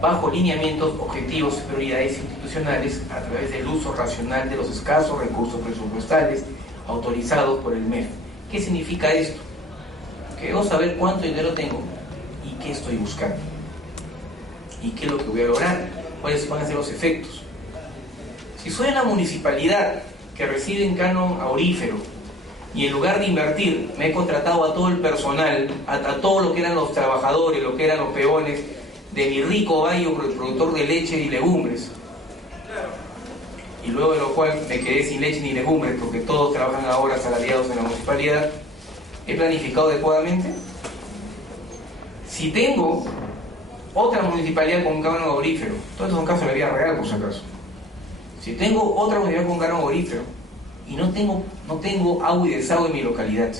bajo lineamientos, objetivos y prioridades institucionales a través del uso racional de los escasos recursos presupuestales autorizados por el MEF. ¿Qué significa esto? Que debo saber cuánto dinero tengo y qué estoy buscando, y qué es lo que voy a lograr, cuáles van a ser los efectos. Si soy una municipalidad que recibe en canon aurífero y en lugar de invertir me he contratado a todo el personal, a todo lo que eran los trabajadores, lo que eran los peones de mi rico valle productor de leche y legumbres, y luego de lo cual me quedé sin leche ni legumbres porque todos trabajan ahora asalariados en la municipalidad, ¿he planificado adecuadamente? Si tengo otra municipalidad con un canon aurífero, todos estos son casos de la vida real por si acaso, si tengo otra municipalidad con un canon aurífero y no tengo agua y desagüe en mi localidad,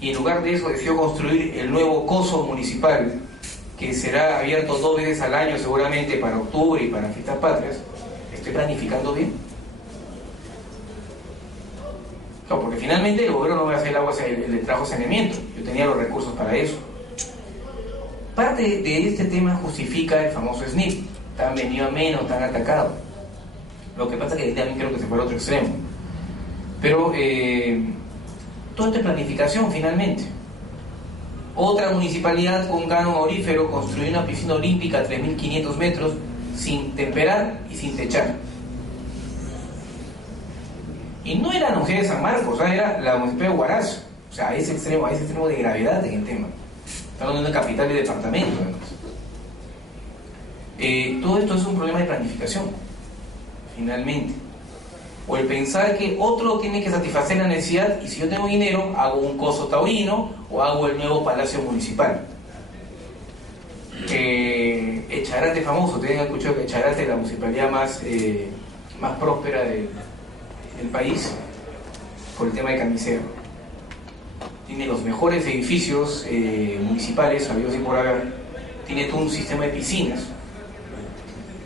y en lugar de eso decidió construir el nuevo coso municipal, que será abierto 2 veces al año seguramente para octubre y para fiestas patrias, ¿estoy planificando bien? No, porque finalmente el gobierno no va a hacer el agua, le trajo saneamiento, yo tenía los recursos para eso. Parte de este tema justifica el famoso SNIP, tan venido a menos, tan atacado. Lo que pasa es que también creo que se fue al otro extremo. Pero todo esto es planificación finalmente. Otra municipalidad con canon aurífero construyó una piscina olímpica a 3.500 metros sin temperar y sin techar. Y no era la mujer de San Marcos, era la municipalidad de Huaraz. O sea, a ese extremo de gravedad en el tema. Estamos en una capital de departamento, además. Todo esto es un problema de planificación, finalmente. O el pensar que otro tiene que satisfacer la necesidad, y si yo tengo dinero, hago un coso taurino o hago el nuevo palacio municipal. Echarate famoso, ustedes han escuchado que Echarate es la municipalidad más próspera del país por el tema de Camisea. Tiene los mejores edificios municipales, habidos y por haber. Tiene todo un sistema de piscinas,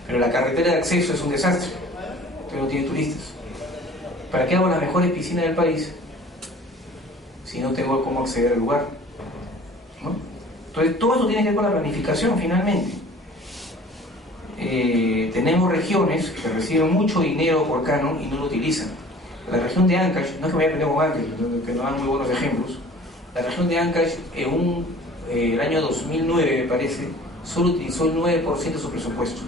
pero la carretera de acceso es un desastre, entonces no tiene turistas. ¿Para qué hago las mejores piscinas del país si no tengo cómo acceder al lugar? ¿No? Entonces todo esto tiene que ver con la planificación finalmente. Tenemos regiones que reciben mucho dinero por canon y no lo utilizan. La región de Ancash, no es que me vaya a aprender con Ancash, que nos dan muy buenos ejemplos. La región de Ancash el año 2009 me parece, solo utilizó el 9% de su presupuesto.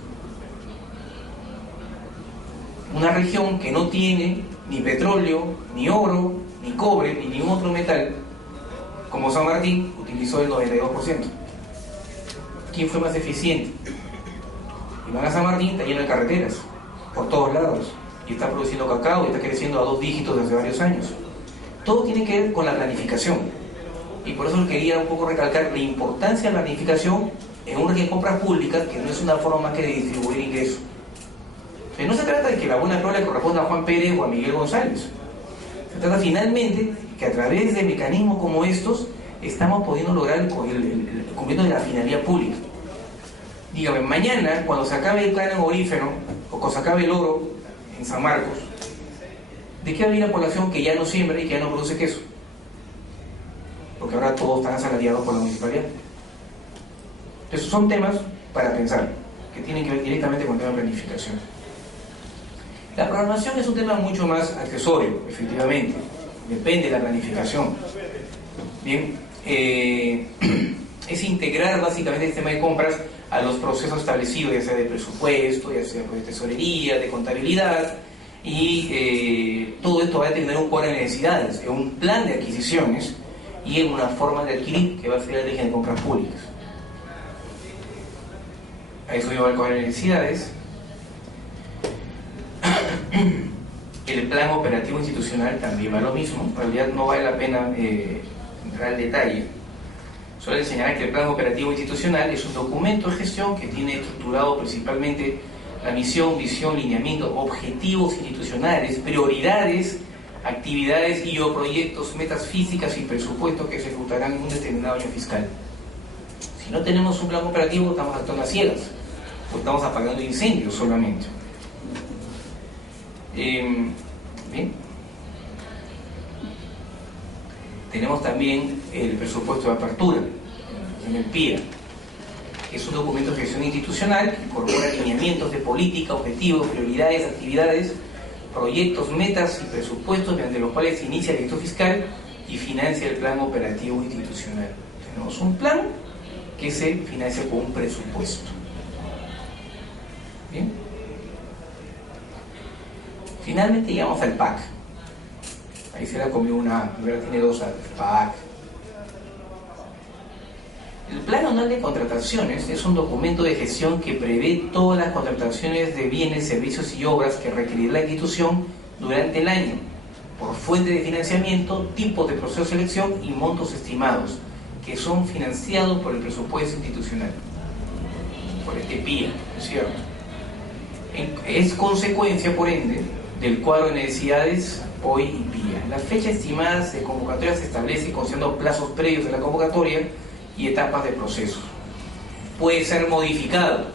Una región que no tiene ni petróleo, ni oro, ni cobre, ni ningún otro metal, como San Martín, utilizó el 92%. ¿Quién fue más eficiente? Y van a San Martín, está lleno de carreteras, por todos lados, y está produciendo cacao, y está creciendo a 2 dígitos desde varios años. Todo tiene que ver con la planificación, y por eso quería un poco recalcar la importancia de la planificación en una de compras públicas, que no es una forma más que de distribuir ingresos. No se trata de que la buena prueba le corresponda a Juan Pérez o a Miguel González. Se trata finalmente que a través de mecanismos como estos estamos pudiendo lograr el cumplimiento de la finalidad pública. Dígame, mañana cuando se acabe el canon aurífero o cuando se acabe el oro en San Marcos, ¿de qué va a vivir la población que ya no siembra y que ya no produce queso? Porque ahora todos están asalariados por la municipalidad. Entonces son temas para pensar, que tienen que ver directamente con el tema de planificación. La programación es un tema mucho más accesorio, efectivamente, depende de la planificación. Bien, es integrar básicamente el sistema de compras a los procesos establecidos, ya sea de presupuesto, ya sea de tesorería, de contabilidad, y todo esto va a tener un cuadro de necesidades, en un plan de adquisiciones y en una forma de adquirir que va a ser el régimen de compras públicas. A eso lleva el cuadro de necesidades. El plan operativo institucional también va lo mismo. En realidad no vale la pena entrar al detalle. Solo señalar que el plan operativo institucional es un documento de gestión que tiene estructurado principalmente la misión, visión, lineamiento, objetivos institucionales, prioridades, actividades y o proyectos, metas físicas y presupuestos que se ejecutarán en un determinado año fiscal. Si no tenemos un plan operativo, estamos actuando a ciegas, o estamos apagando incendios solamente. Bien. Tenemos también el presupuesto de apertura, en el PIA, que es un documento de gestión institucional que incorpora lineamientos de política, objetivos, prioridades, actividades, proyectos, metas y presupuestos mediante los cuales se inicia el proyecto fiscal y financia el plan operativo institucional. Tenemos un plan que se financia con un presupuesto. Bien. Finalmente llegamos al PAC. Ahí se la comió una, ahora tiene 2 años, PAC. El Plan Anual de Contrataciones es un documento de gestión que prevé todas las contrataciones de bienes, servicios y obras que requerirá la institución durante el año, por fuente de financiamiento, tipos de proceso de selección y montos estimados, que son financiados por el presupuesto institucional, por este PIA, ¿no es cierto? Es consecuencia, por ende, del cuadro de necesidades POI y PIA. convocatoria. La fecha estimada de convocatoria se establece considerando plazos previos de la convocatoria y etapas de proceso. Puede ser modificado.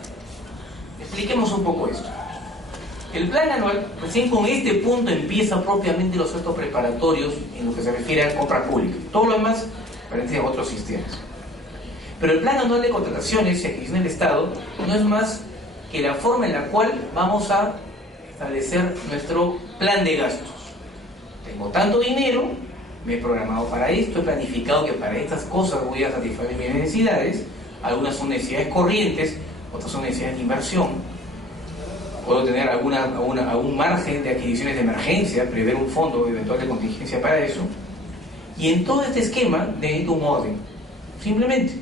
Expliquemos un poco esto. El plan anual, recién con este punto empieza propiamente los actos preparatorios en lo que se refiere a compra pública. Todo lo demás pertenece a otros sistemas. Pero el plan anual de contrataciones y adquisición del Estado no es más que la forma en la cual vamos a establecer nuestro plan de gastos. Tengo tanto dinero, me he programado para esto, he planificado que para estas cosas voy a satisfacer mis necesidades. Algunas son necesidades corrientes, otras son necesidades de inversión. Puedo tener algún margen de adquisiciones de emergencia, prever un fondo eventual de contingencia para eso. Y en todo este esquema necesito un orden. Simplemente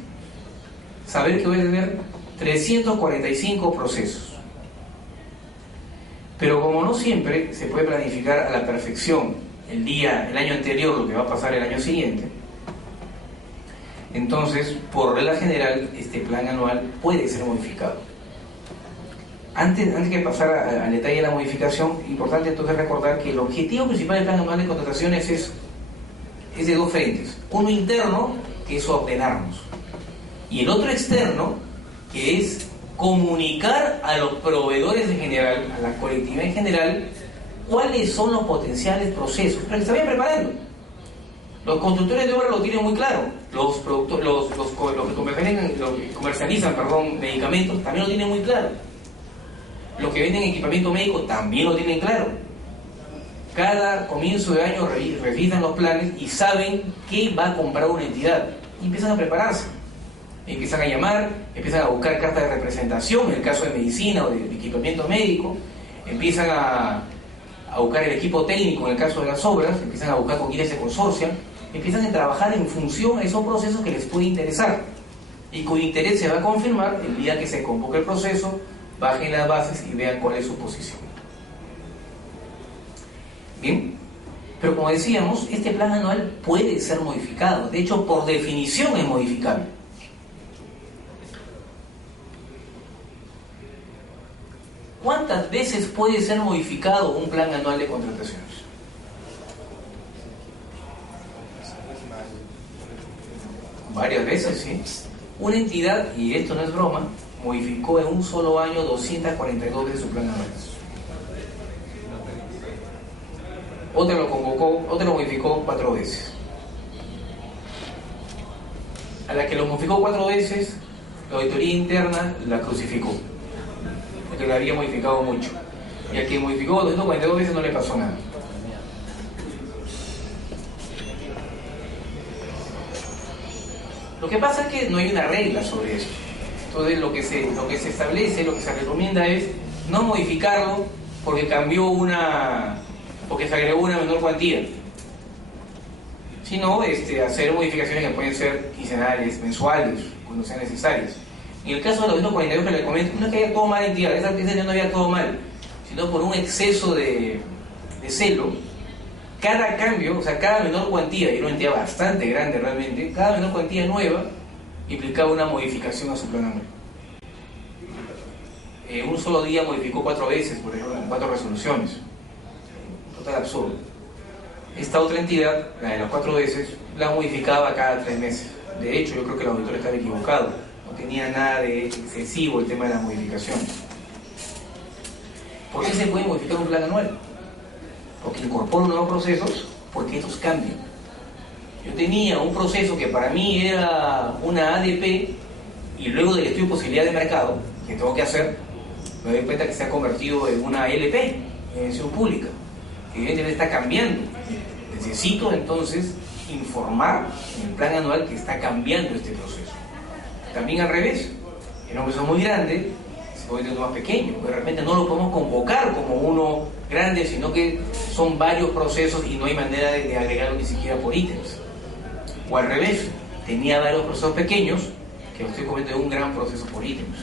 saber que voy a tener 345 procesos. Pero como no siempre se puede planificar a la perfección el año anterior lo que va a pasar el año siguiente, entonces, por regla general, este plan anual puede ser modificado. Antes que pasar al detalle de la modificación, importante entonces recordar que el objetivo principal del plan anual de contrataciones es de dos frentes. Uno interno, que es ordenarnos, y el otro externo, que es comunicar a los proveedores en general, a la colectividad en general, cuáles son los potenciales procesos para que se vayan preparando. Los constructores de obra lo tienen muy claro, los que comercializan medicamentos también lo tienen muy claro. Los que venden equipamiento médico también lo tienen claro. Cada comienzo de año revisan los planes y saben qué va a comprar una entidad. Y empiezan a prepararse. Empiezan a llamar, empiezan a buscar cartas de representación, en el caso de medicina o de equipamiento médico. Empiezan a buscar el equipo técnico, en el caso de las obras. Empiezan a buscar con quiénes se consorcian. Empiezan a trabajar en función a esos procesos que les puede interesar. Y cuyo interés se va a confirmar el día que se convoque el proceso, bajen las bases y vean cuál es su posición. Bien, pero como decíamos, este plan anual puede ser modificado. De hecho, por definición es modificable. ¿Cuántas veces puede ser modificado un plan anual de contrataciones? Varias veces, sí. Una entidad, y esto no es broma, modificó en un solo año 242 veces su plan anual. Otra lo modificó 4 veces. A la que lo modificó 4 veces, la auditoría interna la crucificó, porque la había modificado mucho. Y al que modificó 242 veces no le pasó nada. Lo que pasa es que no hay una regla sobre eso. Entonces lo que se establece, lo que se recomienda es no modificarlo porque porque se agregó una menor cuantía, sino hacer modificaciones que pueden ser quincenales, mensuales, cuando sean necesarias. En el caso de los 242 que le comento, no es que haya todo mal en entidad, esa entidad no había todo mal, sino por un exceso de celo. Cada cambio, o sea, cada menor cuantía, y una entidad bastante grande realmente, cada menor cuantía nueva implicaba una modificación a su plan anual. Un solo día modificó 4 veces, por ejemplo, en 4 resoluciones. Total absurdo. Esta otra entidad, la de las 4 veces, la modificaba cada 3 meses. De hecho, yo creo que el auditor estaba equivocado. No tenía nada de excesivo el tema de las modificaciones. ¿Por qué se puede modificar un plan anual? Porque incorpora nuevos procesos, porque estos cambian. Yo tenía un proceso que para mí era una ADP y luego del estudio de posibilidad de mercado que tengo que hacer, me doy cuenta que se ha convertido en una LP, en gestión pública, que evidentemente está cambiando. Necesito entonces informar en el plan anual que está cambiando este proceso. También al revés, en un proceso muy grande se puede tener uno más pequeño, porque de repente no lo podemos convocar como uno grande, sino que son varios procesos y no hay manera de agregarlo ni siquiera por ítems. O al revés, tenía varios procesos pequeños que estoy convirtiendo en un gran proceso por ítems.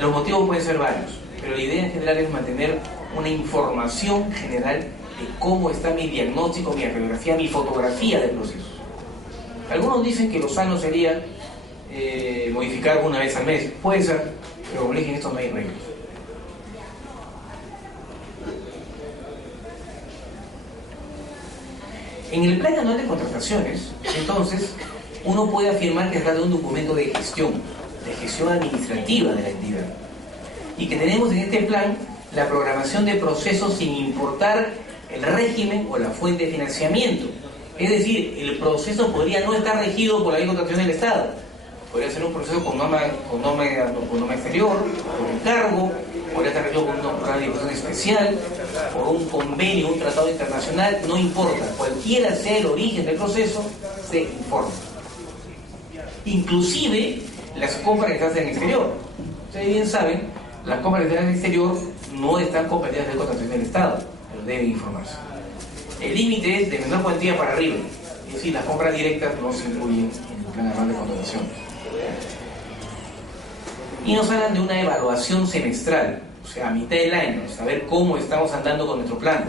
Los motivos pueden ser varios, pero la idea en general es mantener una información general de cómo está mi diagnóstico, mi radiografía, mi fotografía del proceso. Algunos dicen que lo sano sería modificar una vez al mes. Puede ser, pero como les dije, en esto no hay reglas. En el plan anual de contrataciones, entonces, uno puede afirmar que se trata de un documento de gestión administrativa de la entidad, y que tenemos en este plan la programación de procesos sin importar el régimen o la fuente de financiamiento. Es decir, el proceso podría no estar regido por la ley de contratación del Estado. Podría ser un proceso con norma exterior, por encargo, podría estar regido por una disposición especial, por un convenio, un tratado internacional, no importa. Cualquiera sea el origen del proceso, se informa. Inclusive las compras que se hacen en el exterior. Ustedes bien saben, las compras que se hacen en el exterior no están competidas de contratación del Estado, pero deben informarse. El límite es de menor cuantía para arriba, es decir, las compras directas no se incluyen en el plan anual de contratación. Y nos hablan de una evaluación semestral, o sea, a mitad del año, saber cómo estamos andando con nuestro plan,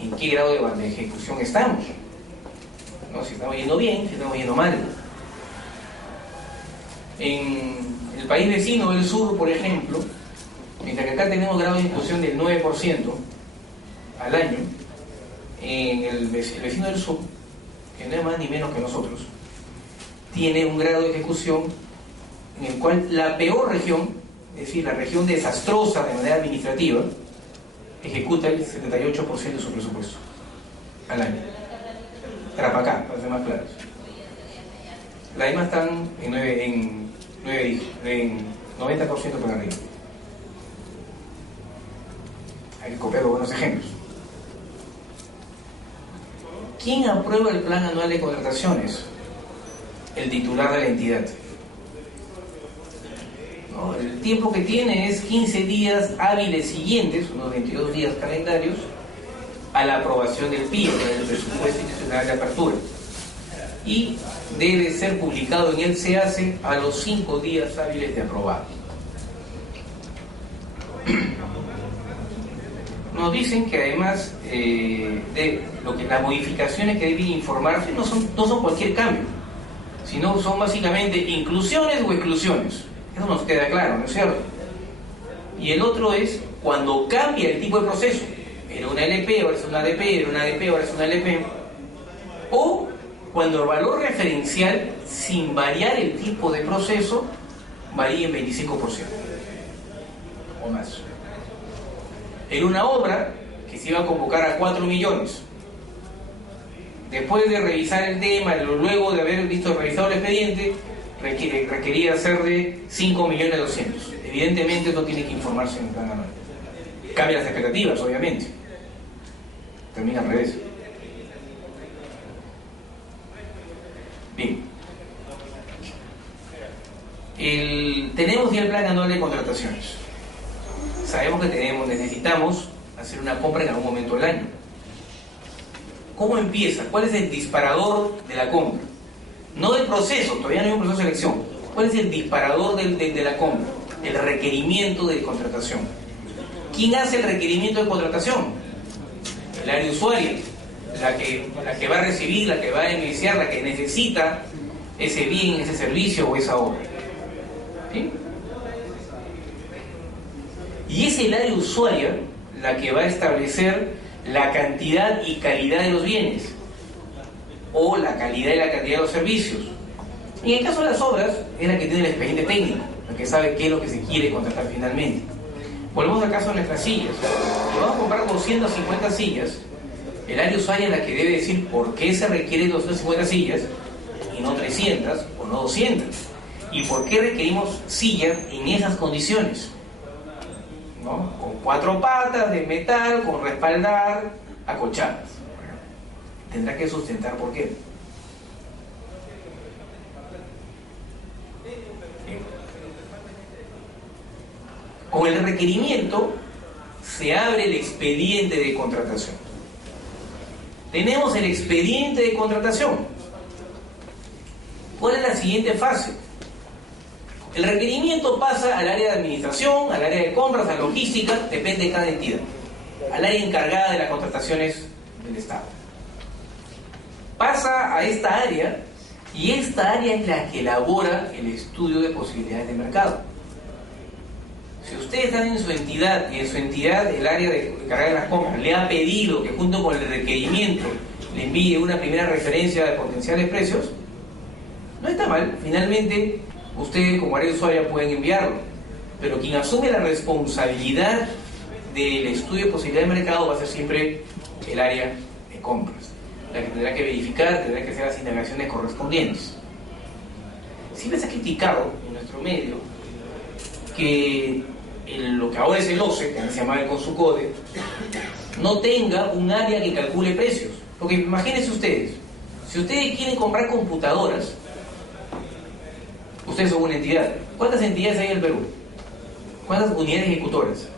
en qué grado de ejecución estamos, ¿no? Si estamos yendo bien, si estamos yendo mal. En el país vecino del sur, por ejemplo, mientras que acá tenemos grado de ejecución del 9% al año, en el vecino del sur, que no es más ni menos que nosotros, tiene un grado de ejecución en el cual la peor región, es decir, la región desastrosa de manera administrativa, ejecuta el 78% de su presupuesto al año. Tarapacá, para ser más claros. Las demás están en 90% para arriba. Hay que copiar los buenos ejemplos. ¿Quién aprueba el plan anual de contrataciones? El titular de la entidad. ¿No? El tiempo que tiene es 15 días hábiles siguientes, unos 22 días calendarios, a la aprobación del PIB, del presupuesto institucional de apertura. Y debe ser publicado en el SEACE a los 5 días hábiles de aprobado. Nos dicen que además de lo que las modificaciones que deben informarse no son cualquier cambio, sino son básicamente inclusiones o exclusiones. Eso nos queda claro, ¿no es cierto? Y el otro es cuando cambia el tipo de proceso. Era una LP, ahora es una ADP, era una ADP, ahora es una LP. O cuando el valor referencial, sin variar el tipo de proceso, varía en 25% o más. En una obra que se iba a convocar a 4 millones, después de revisar el tema, luego de haber revisado el expediente, requería ser de 5.200.000. Evidentemente esto tiene que informarse en el plan anual. Cambia las expectativas, obviamente. Termina al revés. Bien. Tenemos ya el plan anual de contrataciones. Sabemos que necesitamos hacer una compra en algún momento del año. ¿Cómo empieza? ¿Cuál es el disparador de la compra? No del proceso, todavía no hay un proceso de selección. ¿Cuál es el disparador de la compra? El requerimiento de contratación. ¿Quién hace el requerimiento de contratación? El área usuaria, la que va a recibir, la que va a iniciar, la que necesita ese bien, ese servicio o esa obra. ¿Sí? Y es el área usuaria la que va a establecer la cantidad y calidad de los bienes, o la calidad y la cantidad de los servicios. Y en el caso de las obras, es la que tiene el expediente técnico, la que sabe qué es lo que se quiere contratar finalmente. Volvemos al caso de nuestras sillas. Si vamos a comprar 250 sillas, el área usuaria es la que debe decir por qué se requieren 250 sillas y no 300 o no 200. Y por qué requerimos sillas en esas condiciones, ¿no? Con 4 patas de metal, con respaldar, acolchadas. Tendrá que sustentar por qué. Con el requerimiento se abre el expediente de contratación. Tenemos el expediente de contratación. ¿Cuál es la siguiente fase? El requerimiento pasa al área de administración, al área de compras, a logística, depende de cada entidad, al área encargada de las contrataciones del Estado. Pasa a esta área, y esta área es la que elabora el estudio de posibilidades de mercado. Si ustedes están en su entidad, y en su entidad el área encargada de las compras le ha pedido que junto con el requerimiento le envíe una primera referencia de potenciales precios, no está mal. Finalmente, ustedes como área usuaria pueden enviarlo, pero quien asume la responsabilidad del estudio de posibilidad de mercado va a ser siempre el área de compras, la que tendrá que verificar, tendrá que hacer las indagaciones correspondientes. Siempre se ha criticado en nuestro medio que lo que ahora es el OCE, que antes se llamaba el Consucode, no tenga un área que calcule precios. Porque imagínense ustedes, si ustedes quieren comprar computadoras, ustedes son una entidad. ¿Cuántas entidades hay en el Perú? ¿Cuántas unidades ejecutoras?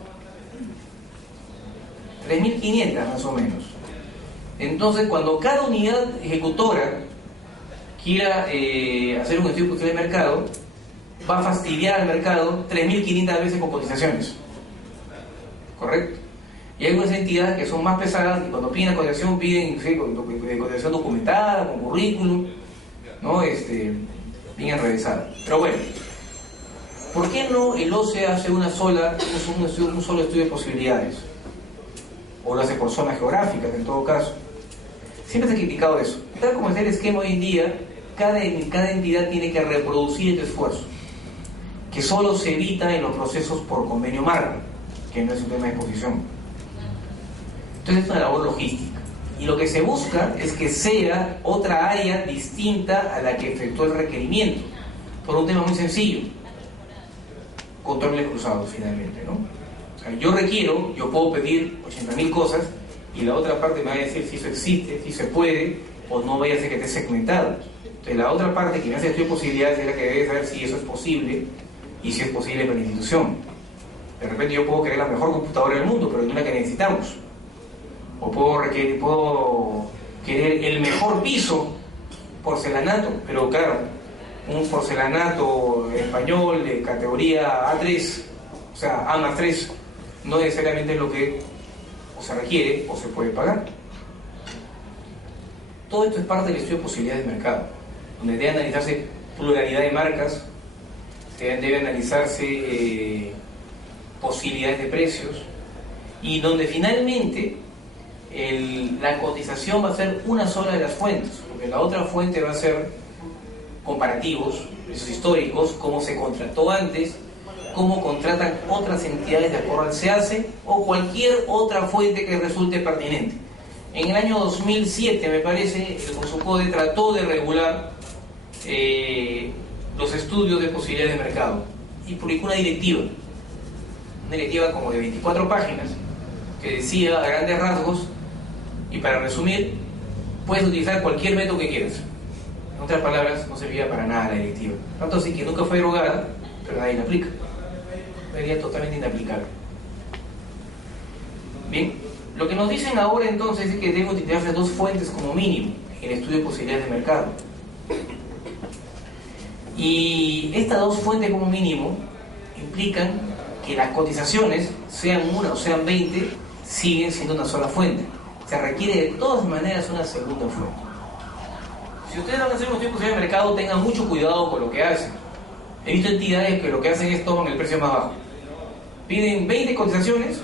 3.500 más o menos. Entonces, cuando cada unidad ejecutora quiera hacer un estudio de posibilidad de mercado, va a fastidiar al mercado 3.500 veces con cotizaciones. ¿Correcto? Y hay algunas entidades que son más pesadas y cuando piden la cotización piden cotización documentada, con currículum, ¿no? Bien enrevesada. Pero bueno, ¿por qué no el OCE hace un solo estudio de posibilidades? O lo hace por zonas geográficas, en todo caso. Siempre se ha criticado eso. Tal como es el esquema hoy en día, cada entidad tiene que reproducir este esfuerzo, que solo se evita en los procesos por convenio marco, que no es un tema de exposición. Entonces es una labor logística. Y lo que se busca es que sea otra área distinta a la que efectuó el requerimiento, por un tema muy sencillo: controles cruzados, finalmente, ¿no? O sea, yo puedo pedir 80.000 cosas y la otra parte me va a decir si eso existe, si se puede, o no vaya a ser que esté segmentado. Entonces la otra parte que me hace estudio de posibilidades es la que debe saber si eso es posible y si es posible para la institución. De repente yo puedo querer la mejor computadora del mundo, pero no la que necesitamos. O puedo querer el mejor piso porcelanato, pero claro, un porcelanato español de categoría A3, o sea, A+3, no necesariamente es lo que o se requiere o se puede pagar. Todo esto es parte del estudio de posibilidades de mercado, donde debe analizarse pluralidad de marcas, debe analizarse posibilidades de precios, y donde finalmente la cotización va a ser una sola de las fuentes, porque la otra fuente va a ser comparativos, precios históricos, cómo se contrató antes, cómo contratan otras entidades de acuerdo al SEACE o cualquier otra fuente que resulte pertinente. En el año 2007, me parece, el Consucode trató de regular los estudios de posibilidades de mercado y publicó una directiva como de 24 páginas que decía a grandes rasgos, y para resumir, puedes utilizar cualquier método que quieras. En otras palabras, no servía para nada la directiva. Tanto así que nunca fue derogada, pero nadie la aplica. Sería totalmente inaplicable. Bien, lo que nos dicen ahora entonces es que debemos utilizar dos fuentes como mínimo en el estudio de posibilidades de mercado. Y estas dos fuentes como mínimo implican que las cotizaciones, sean una o sean 20, siguen siendo una sola fuente. Se requiere de todas maneras una segunda fuente. Si ustedes van a hacer un estudio de posibilidades de mercado, tengan mucho cuidado con lo que hacen. He visto entidades que lo que hacen es toman el precio más bajo. Piden 20 cotizaciones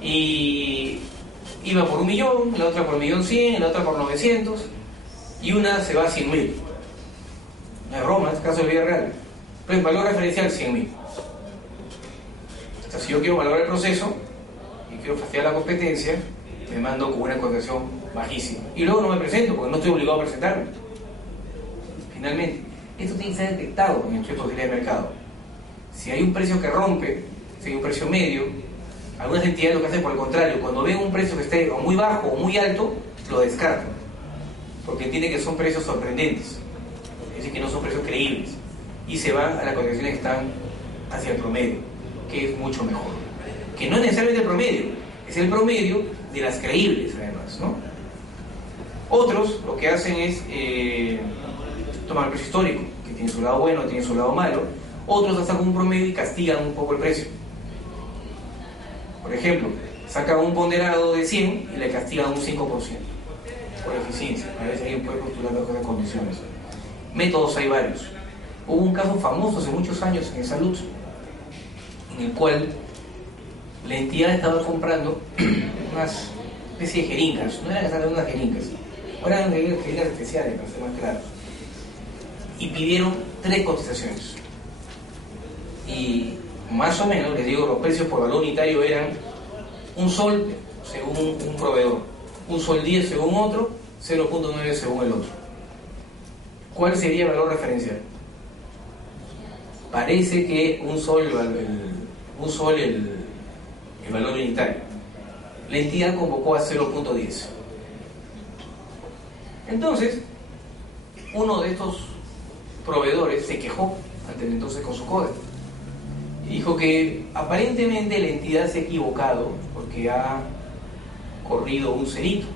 y iba por 1.000.000, la otra por 1.100.000, la otra por 900, y una se va a 100.000. No es broma, es caso de vida real. Pero el valor referencial 100.000. O sea, si yo quiero valorar el proceso y quiero fastidiar la competencia, me mando con una cotización bajísima. Y luego no me presento porque no estoy obligado a presentarme. Finalmente, esto tiene que ser detectado en el estudio de posibilidad de mercado. Si hay un precio que rompe, si hay un precio medio, algunas entidades lo que hacen por el contrario, cuando ven un precio que esté o muy bajo o muy alto, lo descartan, porque entienden que son precios sorprendentes, es decir, que no son precios creíbles, y se van a las cotizaciones que están hacia el promedio, que es mucho mejor, que no es necesariamente el promedio, es el promedio de las creíbles además, ¿no? Otros lo que hacen es tomar el precio histórico, que tiene su lado bueno, tiene su lado malo. Otros sacan un promedio y castigan un poco el precio. Por ejemplo, sacan un ponderado de 100 y le castigan un 5% por eficiencia. A veces alguien puede postular otras condiciones. Métodos hay varios. Hubo un caso famoso hace muchos años en salud, en el cual la entidad estaba comprando unas especie de jeringas, no eran exactamente unas jeringas, eran jeringas especiales, para ser más claros, y pidieron 3 cotizaciones. Y más o menos, les digo, los precios por valor unitario eran $1 según un proveedor, $1.10 según otro, 0.9 según el otro. ¿Cuál sería el valor referencial? Parece que $1 el valor unitario. La entidad convocó a 0.10. Entonces, uno de estos proveedores se quejó ante el entonces Consucode y dijo que aparentemente la entidad se ha equivocado porque ha corrido un cerito.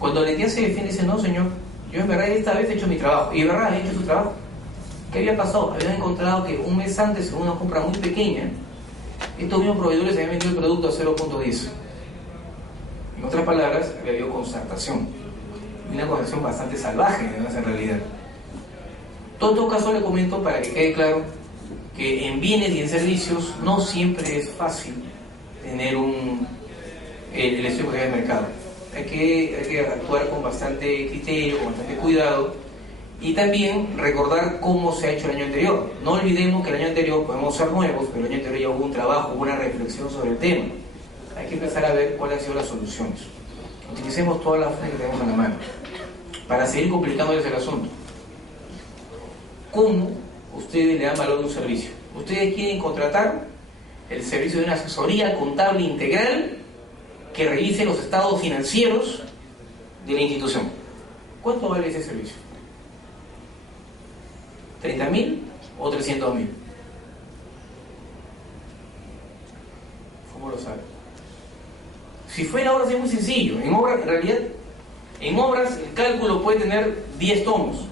Cuando la entidad se defiende, dice: no, señor, yo en verdad esta vez he hecho mi trabajo. Y en verdad he hecho su trabajo. ¿Qué había pasado? Habían encontrado que un mes antes, en una compra muy pequeña, estos mismos proveedores habían vendido el producto a 0.10. En otras palabras, había habido concertación. Una concertación bastante salvaje, ¿no? En realidad. Todo caso le comento para que quede claro que en bienes y en servicios no siempre es fácil tener el estudio de mercado. Hay que actuar con bastante criterio, con bastante cuidado, y también recordar cómo se ha hecho el año anterior. No olvidemos que el año anterior podemos ser nuevos, pero el año anterior ya hubo un trabajo, hubo una reflexión sobre el tema. Hay que empezar a ver cuáles han sido las soluciones. Utilicemos todas las opciones que tenemos en la mano para seguir complicándoles el asunto. ¿Cómo ustedes le dan valor a un servicio? Ustedes quieren contratar el servicio de una asesoría contable integral que revise los estados financieros de la institución. ¿Cuánto vale ese servicio? ¿30.000 o 300.000? ¿Cómo lo saben? Si fuera obras es muy sencillo. En obras, en realidad, en obras el cálculo puede tener 10 tomos,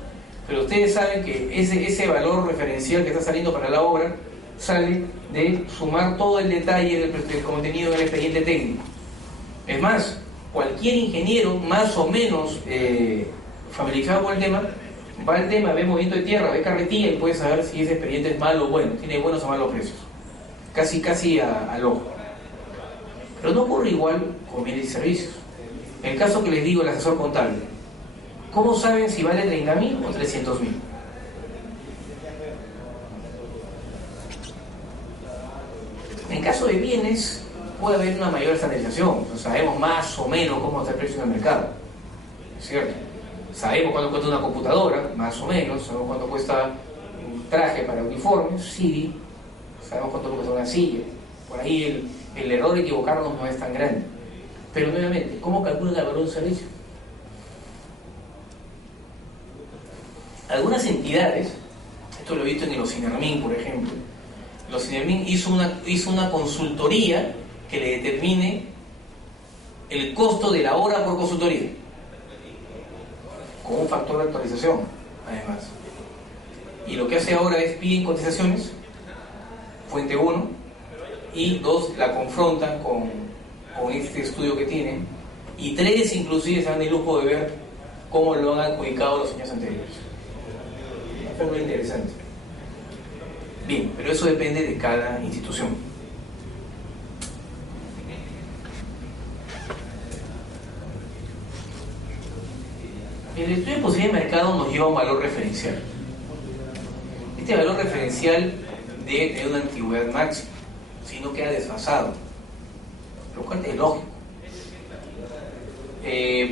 pero ustedes saben que ese valor referencial que está saliendo para la obra sale de sumar todo el detalle del contenido del expediente técnico. Es más, cualquier ingeniero más o menos familiarizado con el tema, va al tema, ve movimiento de tierra, ve carretilla y puede saber si ese expediente es malo o bueno, tiene buenos o malos precios. Casi al ojo. Pero no ocurre igual con bienes y servicios. En el caso que les digo, el asesor contable, ¿cómo saben si vale 30.000 o 300.000? En caso de bienes, puede haber una mayor estandarización. Sabemos más o menos cómo está el precio en el mercado, ¿cierto? Sabemos cuánto cuesta una computadora, más o menos. Sabemos cuánto cuesta un traje para uniforme, sí. Sabemos cuánto cuesta una silla. Por ahí el error de equivocarnos no es tan grande. Pero nuevamente, ¿cómo calculan el valor de un servicio? Algunas entidades, esto lo he visto en el OCINERMIN, por ejemplo. El OCINERMIN hizo una consultoría que le determine el costo de la hora por consultoría, con un factor de actualización, además. Y lo que hace ahora es piden cotizaciones, fuente 1, y 2, la confrontan con este estudio que tienen, y 3 inclusive se dan el lujo de ver cómo lo han adjudicado los años anteriores. Fue muy interesante. Bien, pero eso depende de cada institución. El estudio de posibilidad de mercado nos lleva a un valor referencial. Este valor referencial debe tener una antigüedad máxima, si no queda desfasado, lo cual es lógico.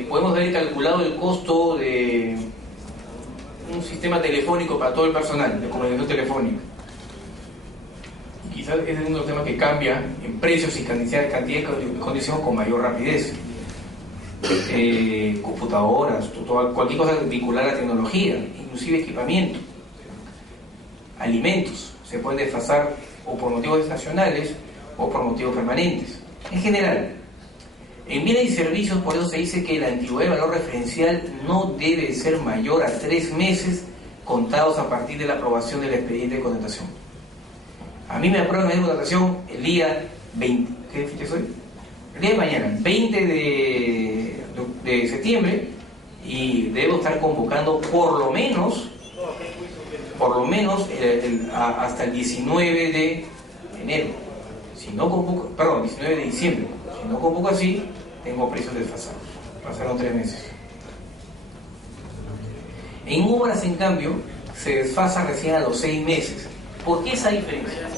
Podemos haber calculado el costo de un sistema telefónico para todo el personal de comunicación telefónica. Quizás ese es uno de los temas que cambia en precios y cantidad de condiciones con mayor rapidez. Computadoras, cualquier cosa vinculada a la tecnología, inclusive equipamiento, alimentos, se pueden desfasar o por motivos estacionales o por motivos permanentes. En general, en bienes y servicios, por eso se dice que la antigüedad de valor referencial no debe ser mayor a 3 meses contados a partir de la aprobación del expediente de contratación. A mí me aprueban la contratación el día 20, ¿qué fecha soy? El día de mañana, 20 de septiembre, y debo estar convocando por lo menos hasta el 19 de enero. Si no convoco, perdón, 19 de diciembre. Si Si no convoco así, tengo precios desfasados. Pasaron 3 meses. En obras, en cambio, se desfasa recién a los 6 meses. ¿Por qué esa diferencia?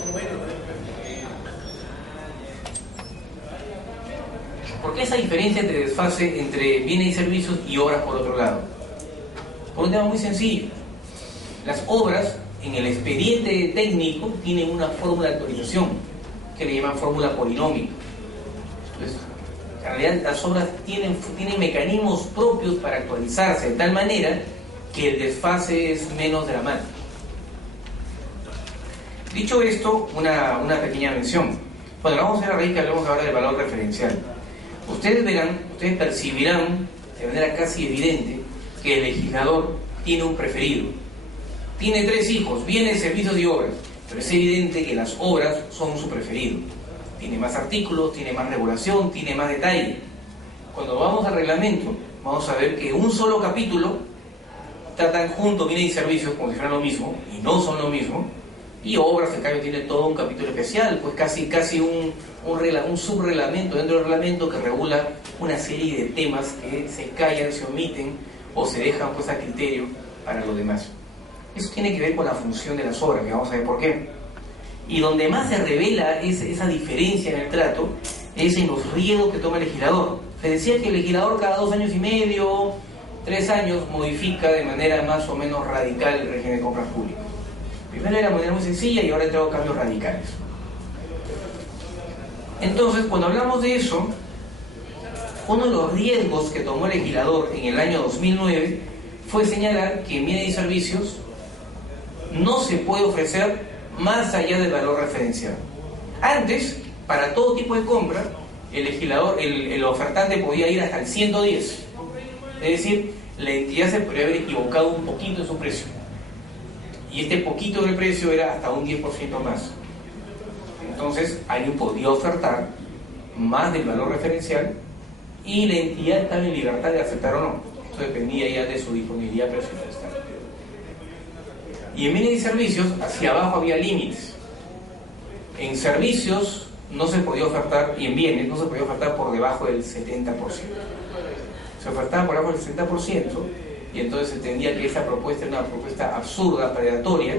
¿Por qué esa diferencia de desfase entre bienes y servicios y obras por otro lado? Por un tema muy sencillo. Las obras, en el expediente técnico, tienen una fórmula de actualización que le llaman fórmula polinómica. Entonces, en realidad las obras tienen mecanismos propios para actualizarse de tal manera que el desfase es menos dramático. Dicho esto, una pequeña mención. Bueno, vamos a ir a raíz que hablemos ahora del valor referencial. Ustedes percibirán de manera casi evidente que el legislador tiene un preferido. Tiene 3 hijos, bienes, servicios y obras, pero es evidente que las obras son su preferido. Tiene más artículos, tiene más regulación, tiene más detalle. Cuando vamos al reglamento, vamos a ver que un solo capítulo tratan juntos bienes y servicios como si fueran lo mismo, y no son lo mismo, y obras, en cambio, tiene todo un capítulo especial, pues casi un subreglamento dentro del reglamento que regula una serie de temas que se callan, se omiten o se dejan pues a criterio para los demás. Eso tiene que ver con la función de las obras, que vamos a ver por qué. Y donde más se revela esa diferencia en el trato es en los riesgos que toma el legislador. Se decía que el legislador cada 2 años y medio, 3 años, modifica de manera más o menos radical el régimen de compras públicas. Primero era de manera muy sencilla y ahora ha entrado cambios radicales. Entonces, cuando hablamos de eso, uno de los riesgos que tomó el legislador en el año 2009 fue señalar que en bienes y servicios no se puede ofrecer más allá del valor referencial. Antes, para todo tipo de compra, el legislador, el ofertante podía ir hasta el 110. Es decir, la entidad se podría haber equivocado un poquito en su precio. Y este poquito del precio era hasta un 10% más. Entonces, alguien podía ofertar más del valor referencial y la entidad estaba en libertad de aceptar o no. Esto dependía ya de su disponibilidad presupuestaria. Y en bienes y servicios, hacia abajo había límites. En servicios no se podía ofertar, y en bienes no se podía ofertar por debajo del 70%. Se ofertaba por debajo del 60%, y entonces se entendía que esa propuesta era una propuesta absurda, predatoria,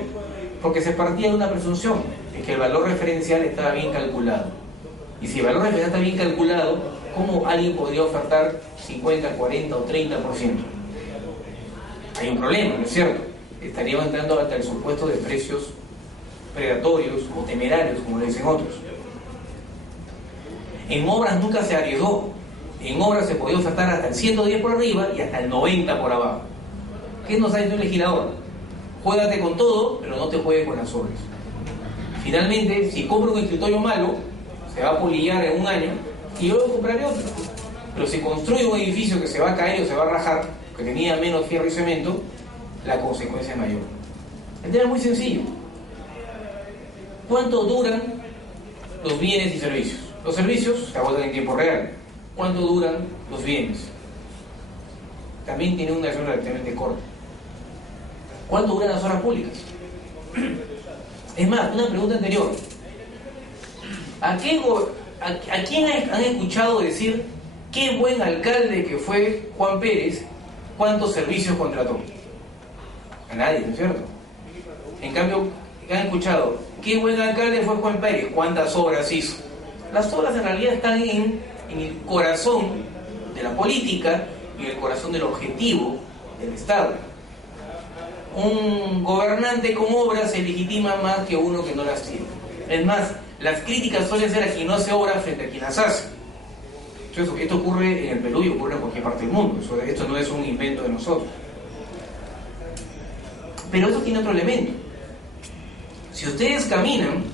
porque se partía de una presunción, de que el valor referencial estaba bien calculado. Y si el valor referencial está bien calculado, ¿cómo alguien podría ofertar 50, 40 o 30%? Hay un problema, ¿no es cierto? Estaríamos entrando hasta el supuesto de precios predatorios o temerarios, como le dicen otros. En obras nunca se arriesgó. En obras se podía ofertar hasta el 110 por arriba y hasta el 90 por abajo. ¿Qué nos ha dicho el legislador? Juégate con todo, pero no te juegues con las obras. Finalmente, si compro un escritorio malo, se va a polillar en un año y yo compraré otro. Pero si construyo un edificio que se va a caer o se va a rajar, que tenía menos fierro y cemento, la consecuencia es mayor. El tema es muy sencillo. ¿Cuánto duran los bienes y servicios? Los servicios se agotan en tiempo real. ¿Cuánto duran los bienes? También tiene una duración relativamente corta. ¿Cuánto duran las obras públicas? Es más, una pregunta anterior. ¿A quién han escuchado decir qué buen alcalde que fue Juan Pérez, cuántos servicios contrató? A nadie, ¿no es cierto? En cambio, han escuchado qué buen alcalde fue Juan Pérez, cuántas obras hizo. Las obras en realidad están en el corazón de la política y en el corazón del objetivo del Estado. Un gobernante con obras se legitima más que uno que no las tiene. Es más, las críticas suelen ser a quien no hace obras frente a quien las hace. Esto ocurre en el Perú y ocurre en cualquier parte del mundo. Esto no es un invento de nosotros. Pero eso tiene otro elemento. Si ustedes caminan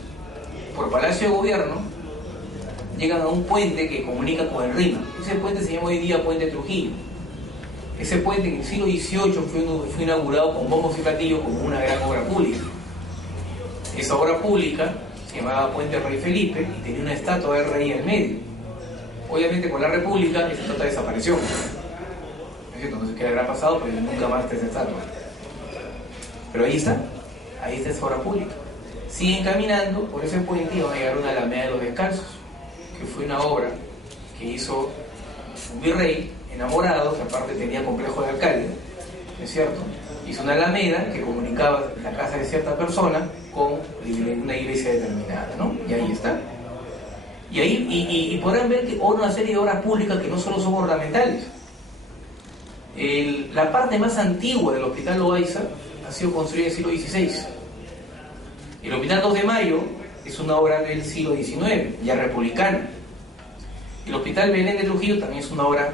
por Palacio de Gobierno, llegan a un puente que comunica con el Rímac. Ese puente se llama hoy día Puente Trujillo. Ese puente en el siglo XVIII fue inaugurado con bombos y platillos como una gran obra pública. Esa obra pública se llamaba Puente Rey Felipe y tenía una estatua del rey en el medio. Obviamente con la República esa estatua desapareció. No sé qué le habrá pasado, pero nunca más está esa estatua. Pero ahí está esa obra pública. Siguen caminando por ese puente y van a llegar a una Alameda de los Descalzos, que fue una obra que hizo un virrey enamorado, que aparte tenía complejo de alcalde, ¿no es cierto? Hizo una alameda que comunicaba la casa de cierta persona con una iglesia determinada, ¿no? Y ahí está. Y podrán ver que una serie de obras públicas que no solo son ornamentales. La parte más antigua del Hospital Loaiza ha sido construida en el siglo XVI. El Hospital 2 de Mayo es una obra del siglo XIX, ya republicana. El Hospital Belén de Trujillo también es una obra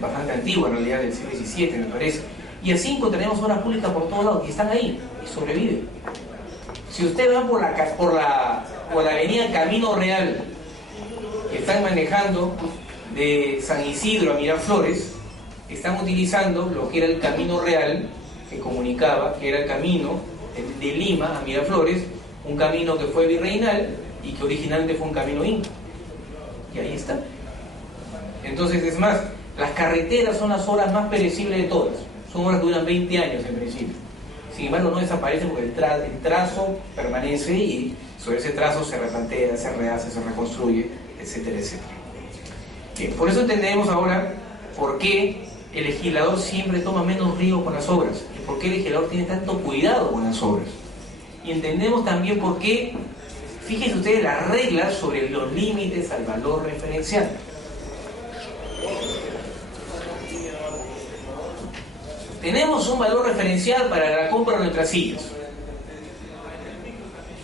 bastante antigua, en realidad del siglo XVII, me parece. Y así encontraremos obras públicas por todos lados, que están ahí y sobreviven. Si ustedes van por la avenida Camino Real, que están manejando de San Isidro a Miraflores, están utilizando lo que era el Camino Real, que comunicaba, que era el camino de Lima a Miraflores, un camino que fue virreinal y que originalmente fue un camino inca. Y ahí está. Entonces, es más, las carreteras son las obras más perecibles de todas. Son obras que duran 20 años en principio. Sin embargo, no desaparecen porque el trazo permanece y sobre ese trazo se replantea, se rehace, se reconstruye, etcétera, etcétera. Bien, por eso entendemos ahora por qué el legislador siempre toma menos riesgo con las obras y por qué el legislador tiene tanto cuidado con las obras. Y entendemos también por qué, fíjense ustedes las reglas sobre los límites al valor referencial. Tenemos un valor referencial para la compra de nuestras sillas.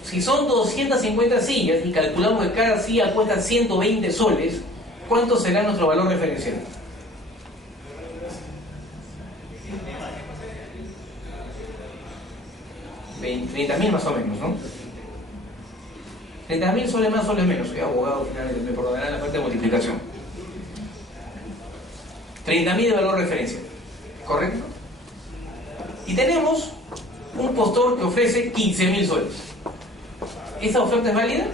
Si son 250 sillas y calculamos que cada silla cuesta 120 soles, ¿cuánto será nuestro valor referencial? 30.000 más o menos, ¿no? 30.000 soles más, soles menos. Soy abogado, finalmente me perdonarán la parte de multiplicación. 30.000 de valor referencial, ¿correcto? Y tenemos un postor que ofrece 15.000 soles. ¿Esa oferta es válida?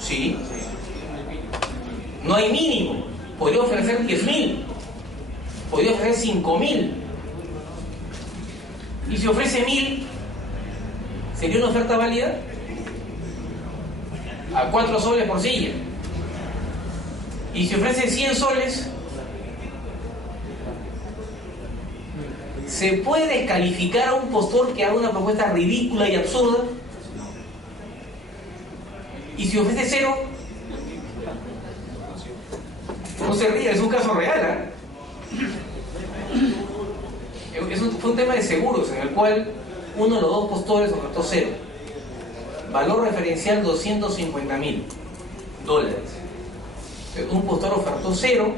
Sí. No hay mínimo. Podría ofrecer 10.000. Podría ofrecer 5.000. Y si ofrece 1.000, ¿sería una oferta válida? A 4 soles por silla. Y si ofrece 100 soles, ¿se puede descalificar a un postor que haga una propuesta ridícula y absurda? Y si ofrece 0, no se ríe, es un caso real, fue un tema de seguros en el cual uno de los dos postores ofertó 0. Valor referencial $250.000. Un postor ofertó 0,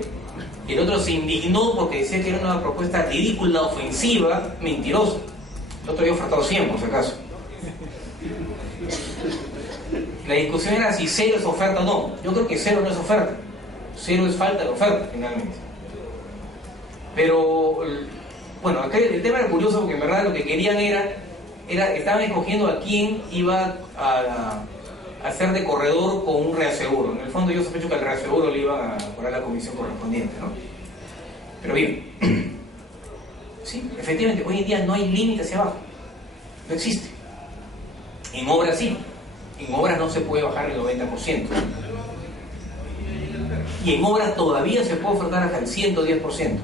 y el otro se indignó porque decía que era una propuesta ridícula, ofensiva, mentirosa. El otro había ofertado 100, por si acaso. La discusión era si 0 es oferta o no. Yo creo que 0 no es oferta. 0 es falta de oferta, finalmente. Pero, bueno, acá el tema era curioso porque en verdad lo que querían estaban escogiendo a quién iba a hacer de corredor con un reaseguro. En el fondo yo sospecho que al reaseguro le iban a cobrar la comisión correspondiente, ¿no? Pero bien, sí, efectivamente, hoy en día no hay límite hacia abajo. No existe. En obras sí. En obras no se puede bajar el 90%. Y en obras todavía se puede ofertar hasta el 110%.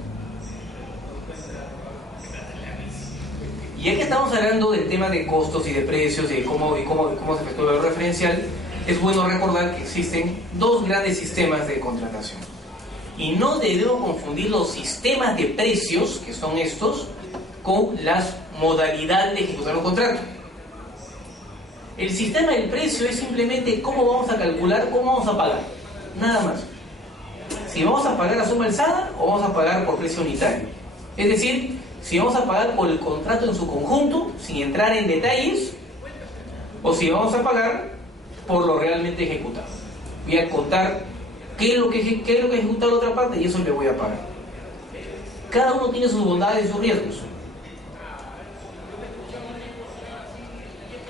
Y aquí estamos hablando del tema de costos y de precios, de cómo se efectúa el valor referencial. Es bueno recordar que existen dos grandes sistemas de contratación. Y no debemos confundir los sistemas de precios, que son estos, con las modalidades de ejecutar un contrato. El sistema del precio es simplemente cómo vamos a calcular, cómo vamos a pagar. Nada más. Si vamos a pagar a suma alzada o vamos a pagar por precio unitario. Es decir, si vamos a pagar por el contrato en su conjunto, sin entrar en detalles, o si vamos a pagar por lo realmente ejecutado. Voy a contar qué es lo que ha ejecutado la otra parte y eso le voy a pagar. Cada uno tiene sus bondades y sus riesgos.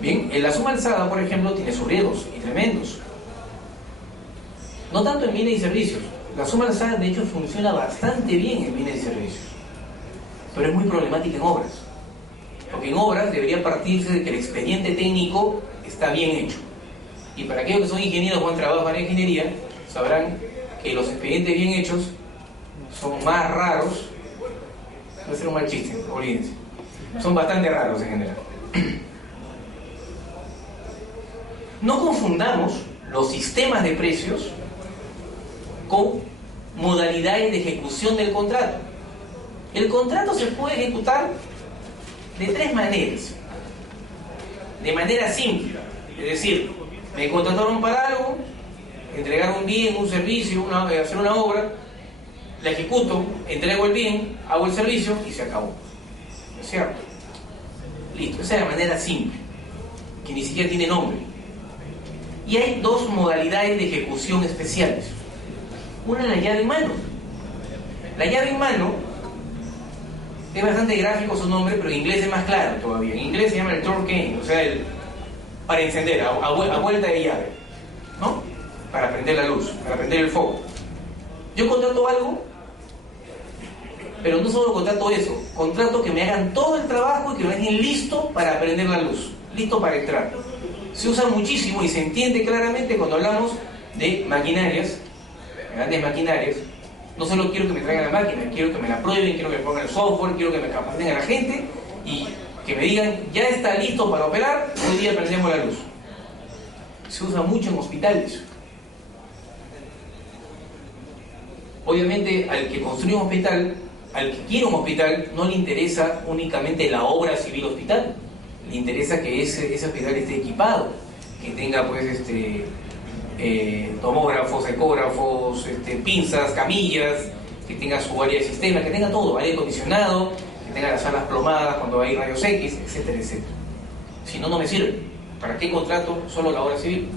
Bien, en la suma alzada, por ejemplo, tiene sus riesgos y tremendos. No tanto en bienes y servicios. La suma alzada, de hecho, funciona bastante bien en bienes y servicios. Pero es muy problemática en obras. Porque en obras debería partirse de que el expediente técnico está bien hecho. Y para aquellos que son ingenieros o han trabajado en ingeniería, sabrán que los expedientes bien hechos son más raros. Va a ser un mal chiste, olvídense. Son bastante raros en general. No confundamos los sistemas de precios con modalidades de ejecución del contrato. El contrato se puede ejecutar de tres maneras. De manera simple, es decir, me contrataron para algo, entregar un bien, un servicio, hacer una obra, la ejecuto, entrego el bien, hago el servicio y se acabó. ¿No es cierto? Listo, esa es la manera simple, que ni siquiera tiene nombre. Y hay dos modalidades de ejecución especiales. Una es la llave en mano. La llave en mano es bastante gráfico su nombre, pero en inglés es más claro todavía. En inglés se llama el torque key, o sea, para encender, a vuelta de llave, ¿no? Para prender la luz, para prender el foco. Yo contrato algo, pero no solo contrato eso, contrato que me hagan todo el trabajo y que lo dejen listo para prender la luz, listo para entrar. Se usa muchísimo y se entiende claramente cuando hablamos de maquinarias, grandes maquinarias. No solo quiero que me traigan la máquina, quiero que me la prueben, quiero que me pongan el software, quiero que me capaciten a la gente y que me digan, ya está listo para operar, hoy día prendemos la luz. Se usa mucho en hospitales. Obviamente, al que construye un hospital, al que quiere un hospital, no le interesa únicamente la obra civil hospital. Le interesa que ese hospital esté equipado, que tenga pues tomógrafos, ecógrafos, pinzas, camillas, que tenga su área de sistema, que tenga todo, aire acondicionado, que tenga las salas plomadas cuando va a ir rayos X, etcétera, etcétera. Si no, no me sirve. ¿Para qué contrato solo la obra civil?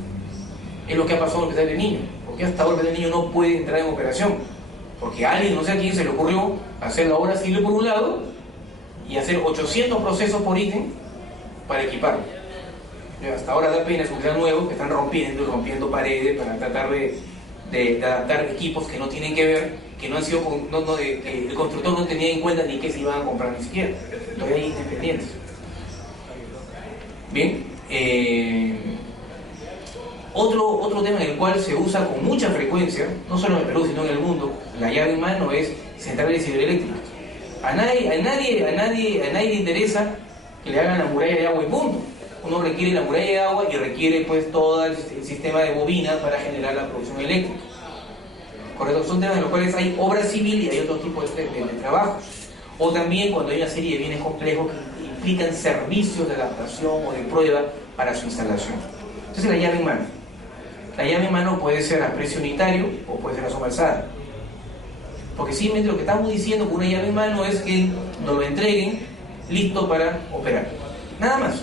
Es lo que ha pasado en el hospital del niño. Porque hasta ahora el hospital del niño no puede entrar en operación. Porque a alguien, no sé a quién, se le ocurrió hacer la obra civil por un lado y hacer 800 procesos por ítem para equiparlo. Hasta ahora da pena, es un hospital nuevo que están rompiendo paredes para tratar de adaptar equipos que no tienen que ver, que no han sido, que el constructor no tenía en cuenta ni que se iban a comprar ni siquiera. Todavía hay independientes. Bien, otro tema en el cual se usa con mucha frecuencia, no solo en el Perú sino en el mundo, la llave en mano, es centrales hidroeléctricas. A nadie le interesa que le hagan la muralla de agua y punto. Uno requiere la muralla de agua y requiere pues todo el sistema de bobinas para generar la producción eléctrica. Correcto, son temas en los cuales hay obra civil y hay otro tipo de trabajos. O también cuando hay una serie de bienes complejos que implican servicios de adaptación o de prueba para su instalación. Entonces la llave en mano. La llave en mano puede ser a precio unitario o puede ser a suma alzada. Porque simplemente lo que estamos diciendo con una llave en mano es que nos lo entreguen listo para operar. Nada más.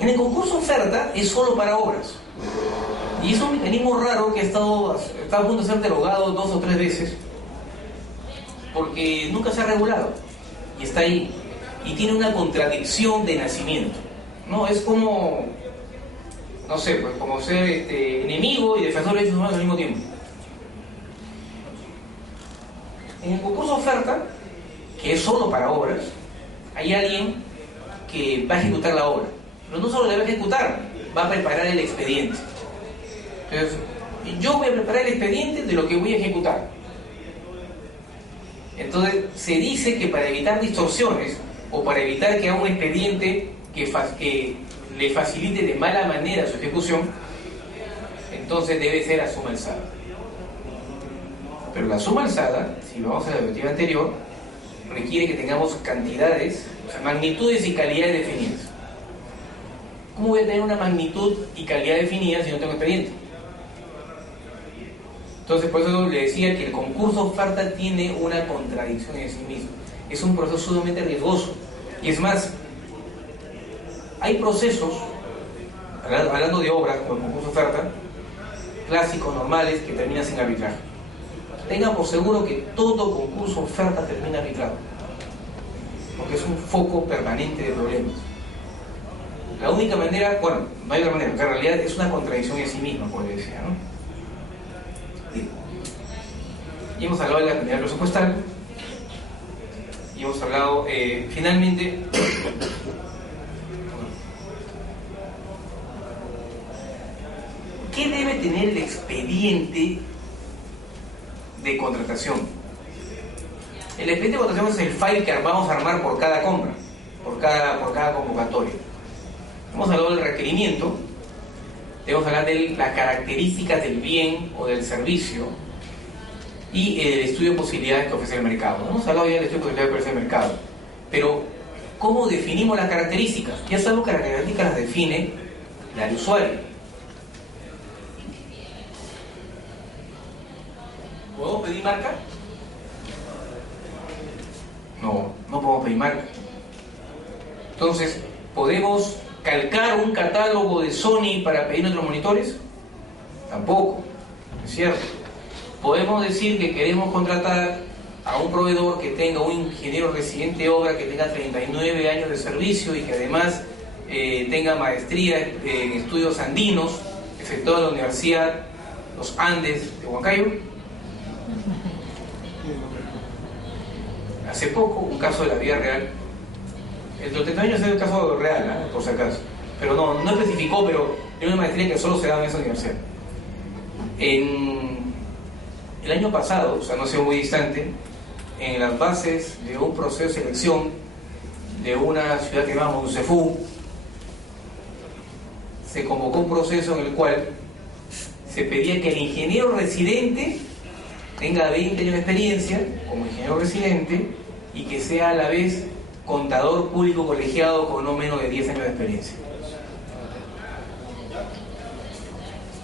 En el concurso oferta es solo para obras. Y es un mecanismo raro que está a punto de ser derogado 2 o 3 veces. Porque nunca se ha regulado. Y está ahí. Y tiene una contradicción de nacimiento. ¿No? Es como, no sé, pues como ser enemigo y defensor de derechos humanos al mismo tiempo. En el concurso oferta, que es solo para obras, hay alguien que va a ejecutar la obra. Pero no solo la va a ejecutar, va a preparar el expediente. Entonces, yo voy a preparar el expediente de lo que voy a ejecutar. Entonces, se dice que para evitar distorsiones o para evitar que haga un expediente que le facilite de mala manera su ejecución, entonces debe ser a suma alzada. Pero la suma alzada, si vamos a la diapositiva anterior, requiere que tengamos cantidades, o sea, magnitudes y calidades definidas. ¿Cómo voy a tener una magnitud y calidad definida si no tengo expediente? Entonces, por eso le decía que el concurso oferta tiene una contradicción en sí mismo. Es un proceso sumamente riesgoso. Y es más, hay procesos, hablando de obras como el concurso oferta, clásicos, normales, que terminan sin arbitraje. Tengan por seguro que todo concurso oferta termina arbitrado. Porque es un foco permanente de problemas. La única manera, bueno, no hay otra manera, porque en realidad es una contradicción en sí misma, como le decía, ¿no? Bien. Y hemos hablado de la cantidad presupuestal, y hemos hablado, finalmente, tener el expediente de contratación. El expediente de contratación es el file que vamos a armar por cada compra, por cada convocatoria. Hemos hablado del requerimiento, debemos hablar de las características del bien o del servicio y el estudio de posibilidades que ofrece el mercado. Hemos hablado ya del estudio de posibilidades que ofrece el mercado, pero ¿cómo definimos las características? Ya sabemos que las características las define la de usuario. ¿Podemos pedir marca? No, no podemos pedir marca. Entonces, ¿podemos calcar un catálogo de Sony para pedir nuestros monitores? Tampoco, es cierto. Podemos decir que queremos contratar a un proveedor que tenga un ingeniero residente de obra que tenga 39 años de servicio y que además tenga maestría en estudios andinos, efectuada en la Universidad Los Andes de Huancayo. Hace poco, un caso de la vida real. El de los 39 años es el caso real, por si acaso. Pero no especificó, pero tiene una maestría que solo se daba en esa universidad. En el año pasado, o sea, no ha sido muy distante, en las bases de un proceso de selección de una ciudad que se llama Monsefú, se convocó un proceso en el cual se pedía que el ingeniero residente tenga 20 años de experiencia como ingeniero residente y que sea a la vez contador público colegiado con no menos de 10 años de experiencia.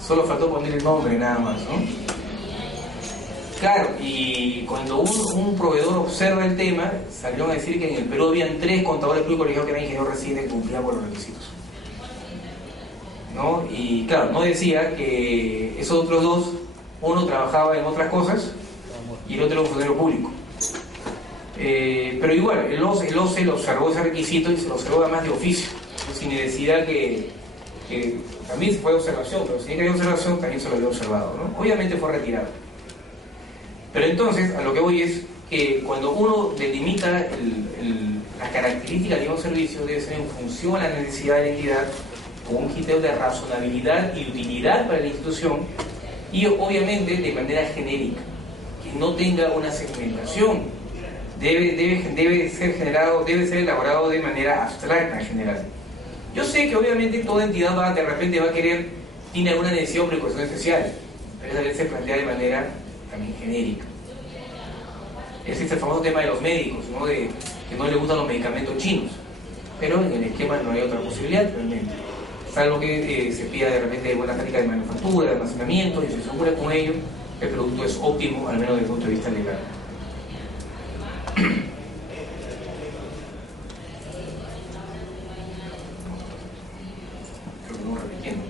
Solo faltó poner el nombre nada más, ¿no? Claro, y cuando un proveedor observa el tema, salieron a decir que en el Perú habían 3 contadores públicos colegiados que eran ingenieros residentes que cumplían con los requisitos, ¿no? Y claro, no decía que esos otros 2, uno trabajaba en otras cosas y el otro era un funcionario público. Pero igual, el OCE lo observó ese requisito y se lo observó además de oficio, sin necesidad que también fue observación, pero si hay que haber observación también se lo había observado, ¿no? Obviamente fue retirado. Pero entonces, a lo que voy es que cuando uno delimita las características de un servicio, debe ser en función a la necesidad de la entidad, con un criterio de razonabilidad y utilidad para la institución, y obviamente de manera genérica, que no tenga una segmentación. Debe ser elaborado de manera abstracta en general. Yo sé que obviamente toda entidad de repente va a querer, tiene alguna necesidad o precaución especial, pero esa vez se plantea de manera también genérica. Existe el famoso tema de los médicos, ¿no? De que no le gustan los medicamentos chinos, pero en el esquema no hay otra posibilidad realmente, salvo que se pida de repente buena técnica de manufactura, de almacenamiento, y se asegura con ello que el producto es óptimo, al menos desde el punto de vista legal. Creo que no repitiendo.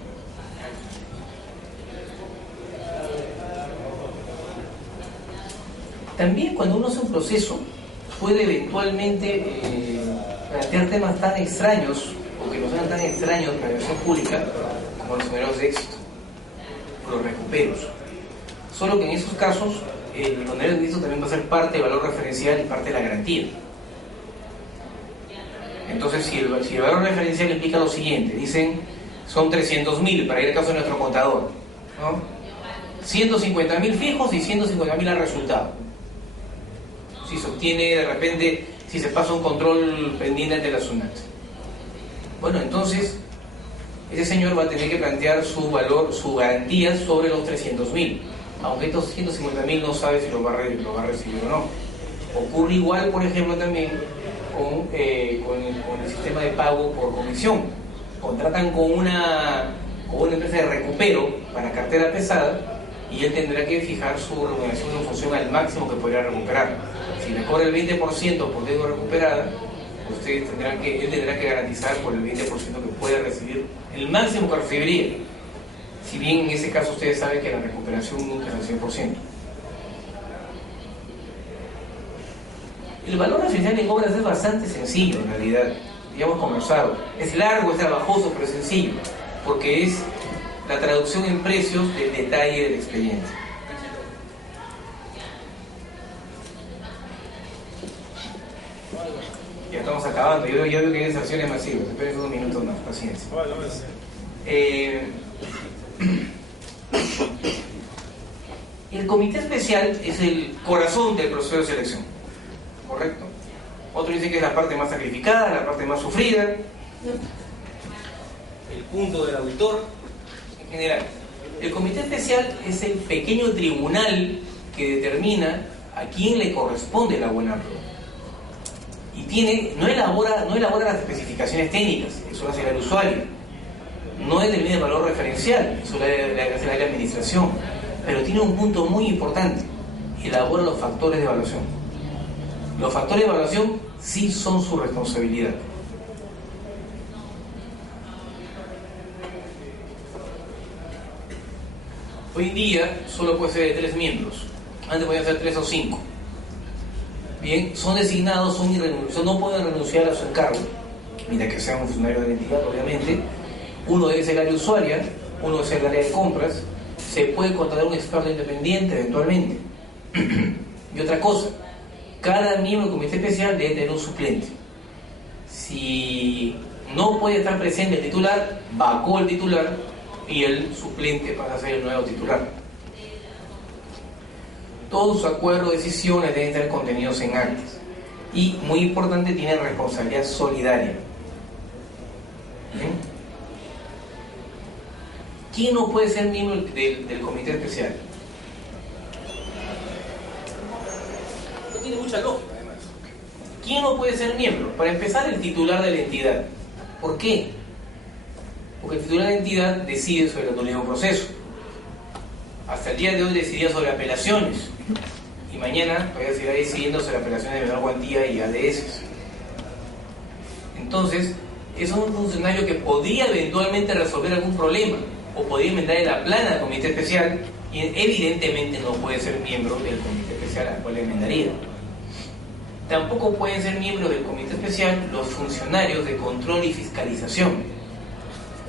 También cuando uno hace un proceso puede eventualmente plantear temas tan extraños o que no sean tan extraños para la inversión pública como los números de éxito o los recuperos. Solo que en esos casos los niveles de éxito también va a ser parte del valor referencial y parte de la garantía. Entonces, si el valor referencial implica lo siguiente, dicen son 300.000 para ir al caso de nuestro contador, ¿no? 150.000 fijos y 150.000 al resultado. Si se obtiene de repente, si se pasa un control pendiente ante la SUNAT. Bueno, entonces ese señor va a tener que plantear su valor, su garantía sobre los 300.000, aunque estos 150.000 no sabe si lo va a recibir o no. Ocurre igual, por ejemplo, también con el sistema de pago por comisión. Contratan con una empresa de recupero para cartera pesada y él tendrá que fijar su remuneración en función al máximo que podría recuperar. Si le cobra el 20% por deuda recuperada, él tendrá que garantizar por el 20% que puede recibir, el máximo que recibiría. Si bien en ese caso ustedes saben que la recuperación nunca es al 100%. El valor referencial en obras es bastante sencillo en realidad, ya hemos conversado. Es largo, es trabajoso, pero es sencillo, porque es la traducción en precios del detalle del expediente. Ya estamos acabando, yo veo que hay sanciones masivas, esperen unos minutos más, paciencia. El comité especial es el corazón del proceso de selección, ¿correcto? Otros dicen que es la parte más sacrificada, la parte más sufrida, el punto del auditor, en general. El comité especial es el pequeño tribunal que determina a quién le corresponde la buena prueba. Y no elabora las especificaciones técnicas, eso lo hace el usuario. No determina el valor referencial, eso lo hace el área de administración. Pero tiene un punto muy importante: elabora los factores de evaluación. Los factores de evaluación sí son su responsabilidad. Hoy en día solo puede ser de 3 miembros. Antes podían ser 3 o 5. Bien, son designados, no pueden renunciar a su encargo, mientras que sean un funcionario de la entidad, obviamente. Uno debe ser el área usuaria, uno debe ser el área de compras. Se puede contratar un experto independiente eventualmente. Y otra cosa, cada miembro del comité especial debe tener un suplente. Si no puede estar presente el titular, vacó el titular y el suplente pasa a ser el nuevo titular. Todos sus acuerdos, decisiones deben estar contenidos en actas. Y, muy importante, tiene responsabilidad solidaria. ¿Bien? ¿Quién no puede ser miembro del comité especial? No tiene mucha lógica, además. ¿Quién no puede ser miembro? Para empezar, el titular de la entidad. ¿Por qué? Porque el titular de la entidad decide sobre el nuevo proceso. Hasta el día de hoy decidía sobre apelaciones. Y mañana todavía seguirá decidiendo sobre apelaciones de menor cuantía y ADS. Entonces, es un funcionario que podría eventualmente resolver algún problema o podría enmendar en la plana del comité especial, y evidentemente no puede ser miembro del comité especial al cual le enmendaría. Tampoco pueden ser miembros del comité especial los funcionarios de control y fiscalización.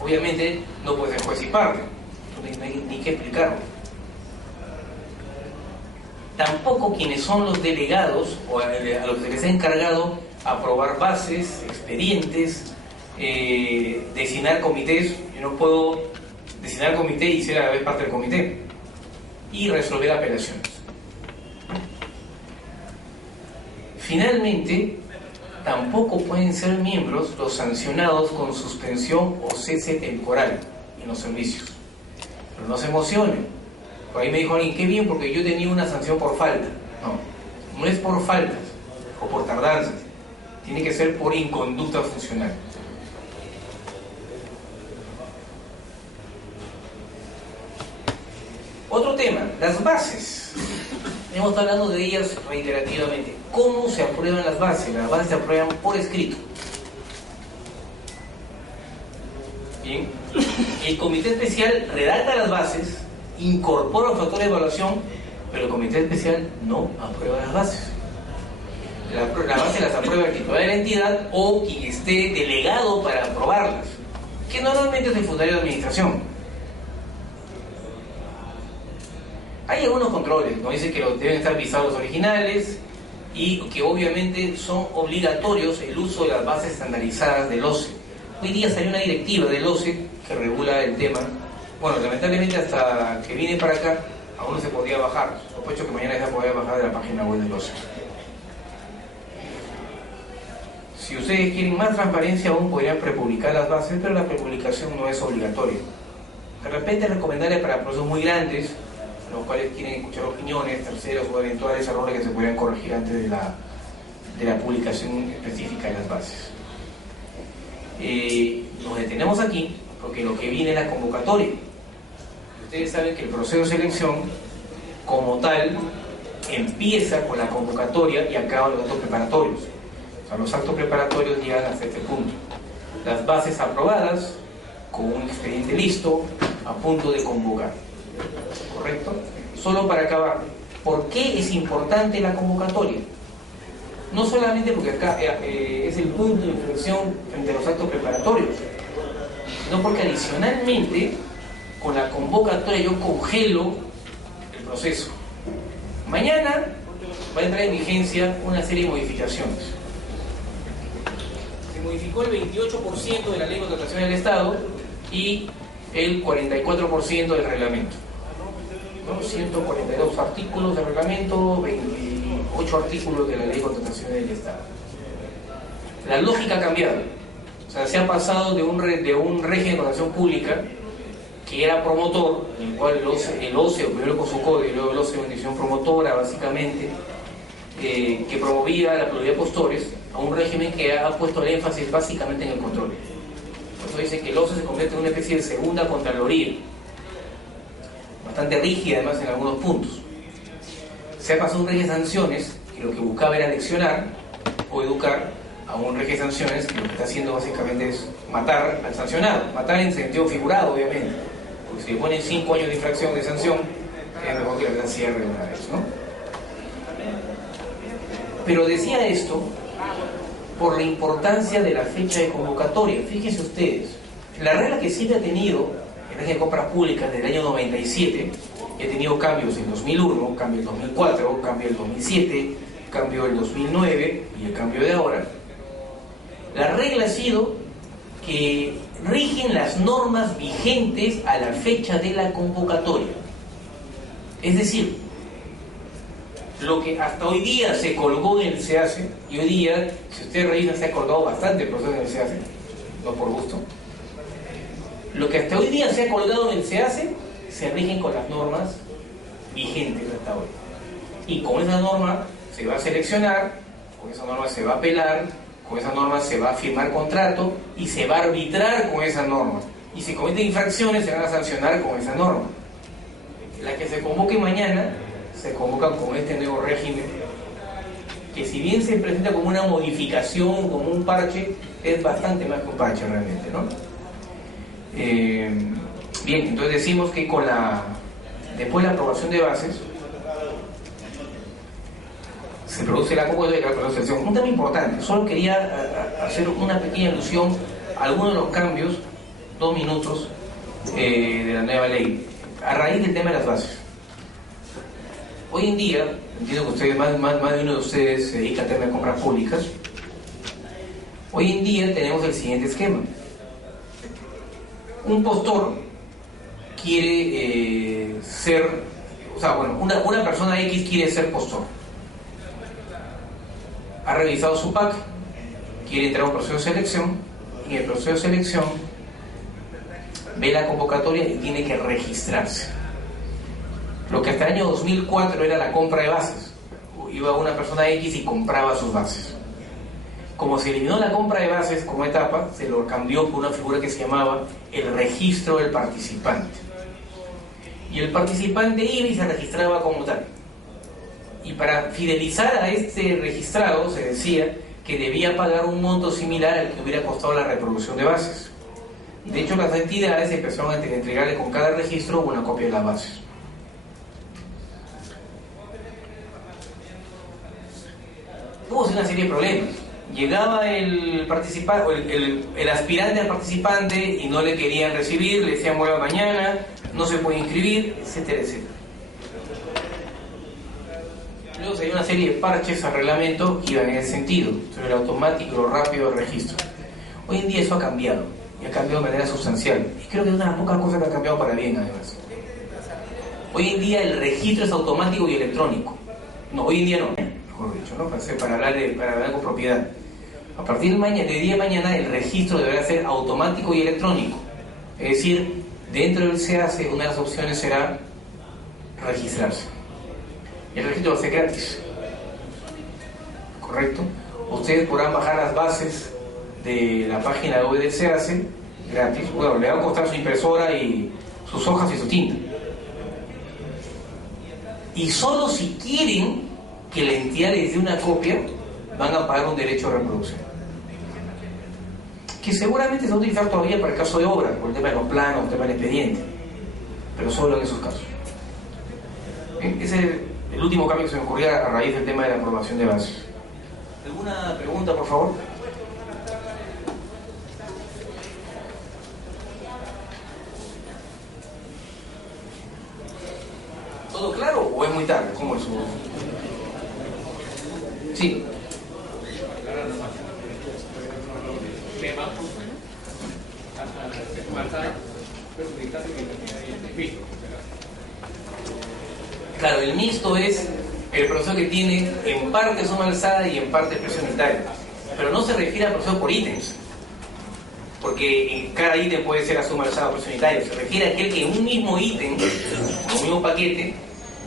Obviamente no puede ser juez y parte, no hay ni que explicarlo. Tampoco quienes son los delegados o a los que les ha encargado aprobar bases, expedientes, designar comités. Yo no puedo designar comité y ser a la vez parte del comité, y resolver apelaciones. Finalmente, tampoco pueden ser miembros los sancionados con suspensión o cese temporal en los servicios. Pero no se emocionen. Por ahí me dijo alguien, qué bien, porque yo tenía una sanción por falta. No es por faltas o por tardanzas, tiene que ser por inconducta funcional. Otro tema, las bases. Hemos estado hablando de ellas reiterativamente. ¿Cómo se aprueban las bases? Las bases se aprueban por escrito. Bien. El comité especial redacta las bases, incorpora los factores de evaluación, pero el comité especial no aprueba las bases. Las bases las aprueba el titular de la entidad o quien esté delegado para aprobarlas, que normalmente es el funcionario de administración. Hay algunos controles, nos dice que deben estar visados los originales y que obviamente son obligatorios el uso de las bases estandarizadas del OCE. Hoy día salió una directiva del OCE que regula el tema. Bueno, lamentablemente hasta que vine para acá aún no se podía bajar. Sospecho que mañana ya se podía bajar de la página web del OCE. Si ustedes quieren más transparencia aún podrían prepublicar las bases, pero la prepublicación no es obligatoria. De repente es recomendable para procesos muy grandes, los cuales quieren escuchar opiniones, terceros o eventuales errores que se podrían corregir antes de la publicación específica de las bases. Nos detenemos aquí porque lo que viene es la convocatoria. Ustedes saben que el proceso de selección, como tal, empieza con la convocatoria y acaba los actos preparatorios. O sea, los actos preparatorios llegan hasta este punto. Las bases aprobadas, con un expediente listo, a punto de convocar. ¿Correcto? Solo para acabar, ¿por qué es importante la convocatoria? No solamente porque acá es el punto de inflexión frente a los actos preparatorios, sino porque adicionalmente con la convocatoria yo congelo el proceso. Mañana va a entrar en vigencia una serie de modificaciones. Se modificó el 28% de la Ley de Contratación del Estado y el 44% del reglamento. ¿no? 142 artículos del reglamento, 28 artículos de la ley de contratación del Estado. La lógica ha cambiado. O sea, se ha pasado de un régimen de contratación pública que era promotor, en el cual el OCE, primero con su código y luego el OCE una institución promotora, básicamente, que promovía la pluralidad de postores, a un régimen que ha puesto el énfasis básicamente en el control. Por eso dice que el OCE se convierte en una especie de segunda contraloría, bastante rígida además en algunos puntos. Se ha pasado un régimen de sanciones que lo que buscaba era leccionar o educar, a un régimen de sanciones que lo que está haciendo básicamente es matar al sancionado, matar en sentido figurado, obviamente, porque si le ponen 5 años de infracción de sanción, es mejor que la verdad cierre de una vez, ¿no? Pero decía esto por la importancia de la fecha de convocatoria. Fíjense ustedes, la regla que siempre ha tenido el régimen de compras públicas desde el año 97, ha tenido cambios en 2001, cambio en 2004, cambio en 2007, cambio en 2009 y el cambio de ahora. La regla ha sido que rigen las normas vigentes a la fecha de la convocatoria. Es decir, lo que hasta hoy día se colgó en el SEACE, y hoy día, si ustedes revisan, se ha colgado bastante el proceso en el SEACE, no por gusto. Lo que hasta hoy día se ha colgado en el SEACE, se rigen con las normas vigentes hasta hoy. Y con esa norma se va a seleccionar, con esa norma se va a apelar, con esa norma se va a firmar contrato y se va a arbitrar con esa norma. Y si cometen infracciones se van a sancionar con esa norma. La que se convoque mañana se convoca con este nuevo régimen, que si bien se presenta como una modificación, como un parche, es bastante más que un parche realmente, ¿no? Bien, entonces decimos que después de la aprobación de bases se produce la convocatoria de la selección. Un tema importante, solo quería hacer una pequeña alusión a algunos de los cambios, 2 minutos, de la nueva ley, a raíz del tema de las bases. Hoy en día, entiendo que ustedes, más de uno de ustedes se dedica al tema de compras públicas. Hoy en día tenemos el siguiente esquema. Un postor quiere una persona X quiere ser postor. Ha revisado su PAC, quiere entrar a un proceso de selección, y en el proceso de selección ve la convocatoria y tiene que registrarse. Lo que hasta el año 2004 era la compra de bases. Iba una persona X y compraba sus bases. Como se eliminó la compra de bases como etapa, se lo cambió por una figura que se llamaba el registro del participante. Y el participante iba y se registraba como tal. Y para fidelizar a este registrado se decía que debía pagar un monto similar al que hubiera costado la reproducción de bases. De hecho, las entidades empezaron a entregarle con cada registro una copia de las bases. Hubo una serie de problemas. Llegaba el participante, el aspirante al participante y no le querían recibir, le decían vuelva mañana, no se puede inscribir, etcétera, etcétera. Luego se dio una serie de parches al reglamento que iban en ese sentido, sobre lo automático y lo rápido del registro. Hoy en día eso ha cambiado, y ha cambiado de manera sustancial. Y creo que es una de las pocas cosas que ha cambiado para bien, además. Hoy en día el registro es automático y electrónico. No, hoy en día no, mejor dicho, ¿no? Para hablar con propiedad. A partir de día de mañana el registro deberá ser automático y electrónico. Es decir, dentro del SEACE una de las opciones será registrarse. El registro va a ser gratis, ¿correcto? Ustedes podrán bajar las bases de la página web del SEACE gratis. Bueno, le va a costar su impresora y sus hojas y su tinta. Y solo si quieren que la entidad les dé una copia, van a pagar un derecho de reproducción, que seguramente se va a utilizar todavía para el caso de obra, por el tema de los planos, el tema del expediente, pero solo en esos casos. Ese es el último cambio que se me ocurría a raíz del tema de la aprobación de bases. ¿Alguna pregunta, por favor? ¿Todo claro o es muy tarde? ¿Cómo es su...? Sí. Claro, el mixto es el proceso que tiene en parte suma alzada y en parte precio unitario. Pero no se refiere al proceso por ítems, porque cada ítem puede ser a suma alzada o precio unitario. Se refiere a aquel que en un mismo ítem, en un mismo paquete,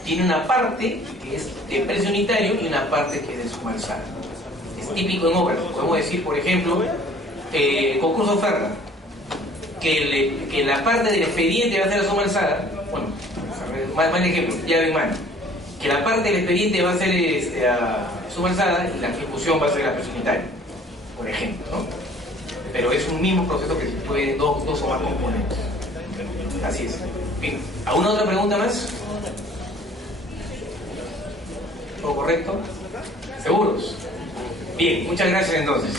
tiene una parte que es de precio unitario y una parte que es de suma alzada. Es típico en obras. Podemos decir, por ejemplo, concurso oferta, que la parte del expediente va a ser la suma alzada. Bueno, mal ejemplo, llave en mano. Que la parte del expediente va a ser a suma alzada y la ejecución va a ser a precio unitario, por ejemplo, ¿no? Pero es un mismo proceso que puede dos o más componentes. Así es. Bien. ¿Alguna otra pregunta más? ¿Todo correcto? ¿Seguros? Bien, muchas gracias entonces.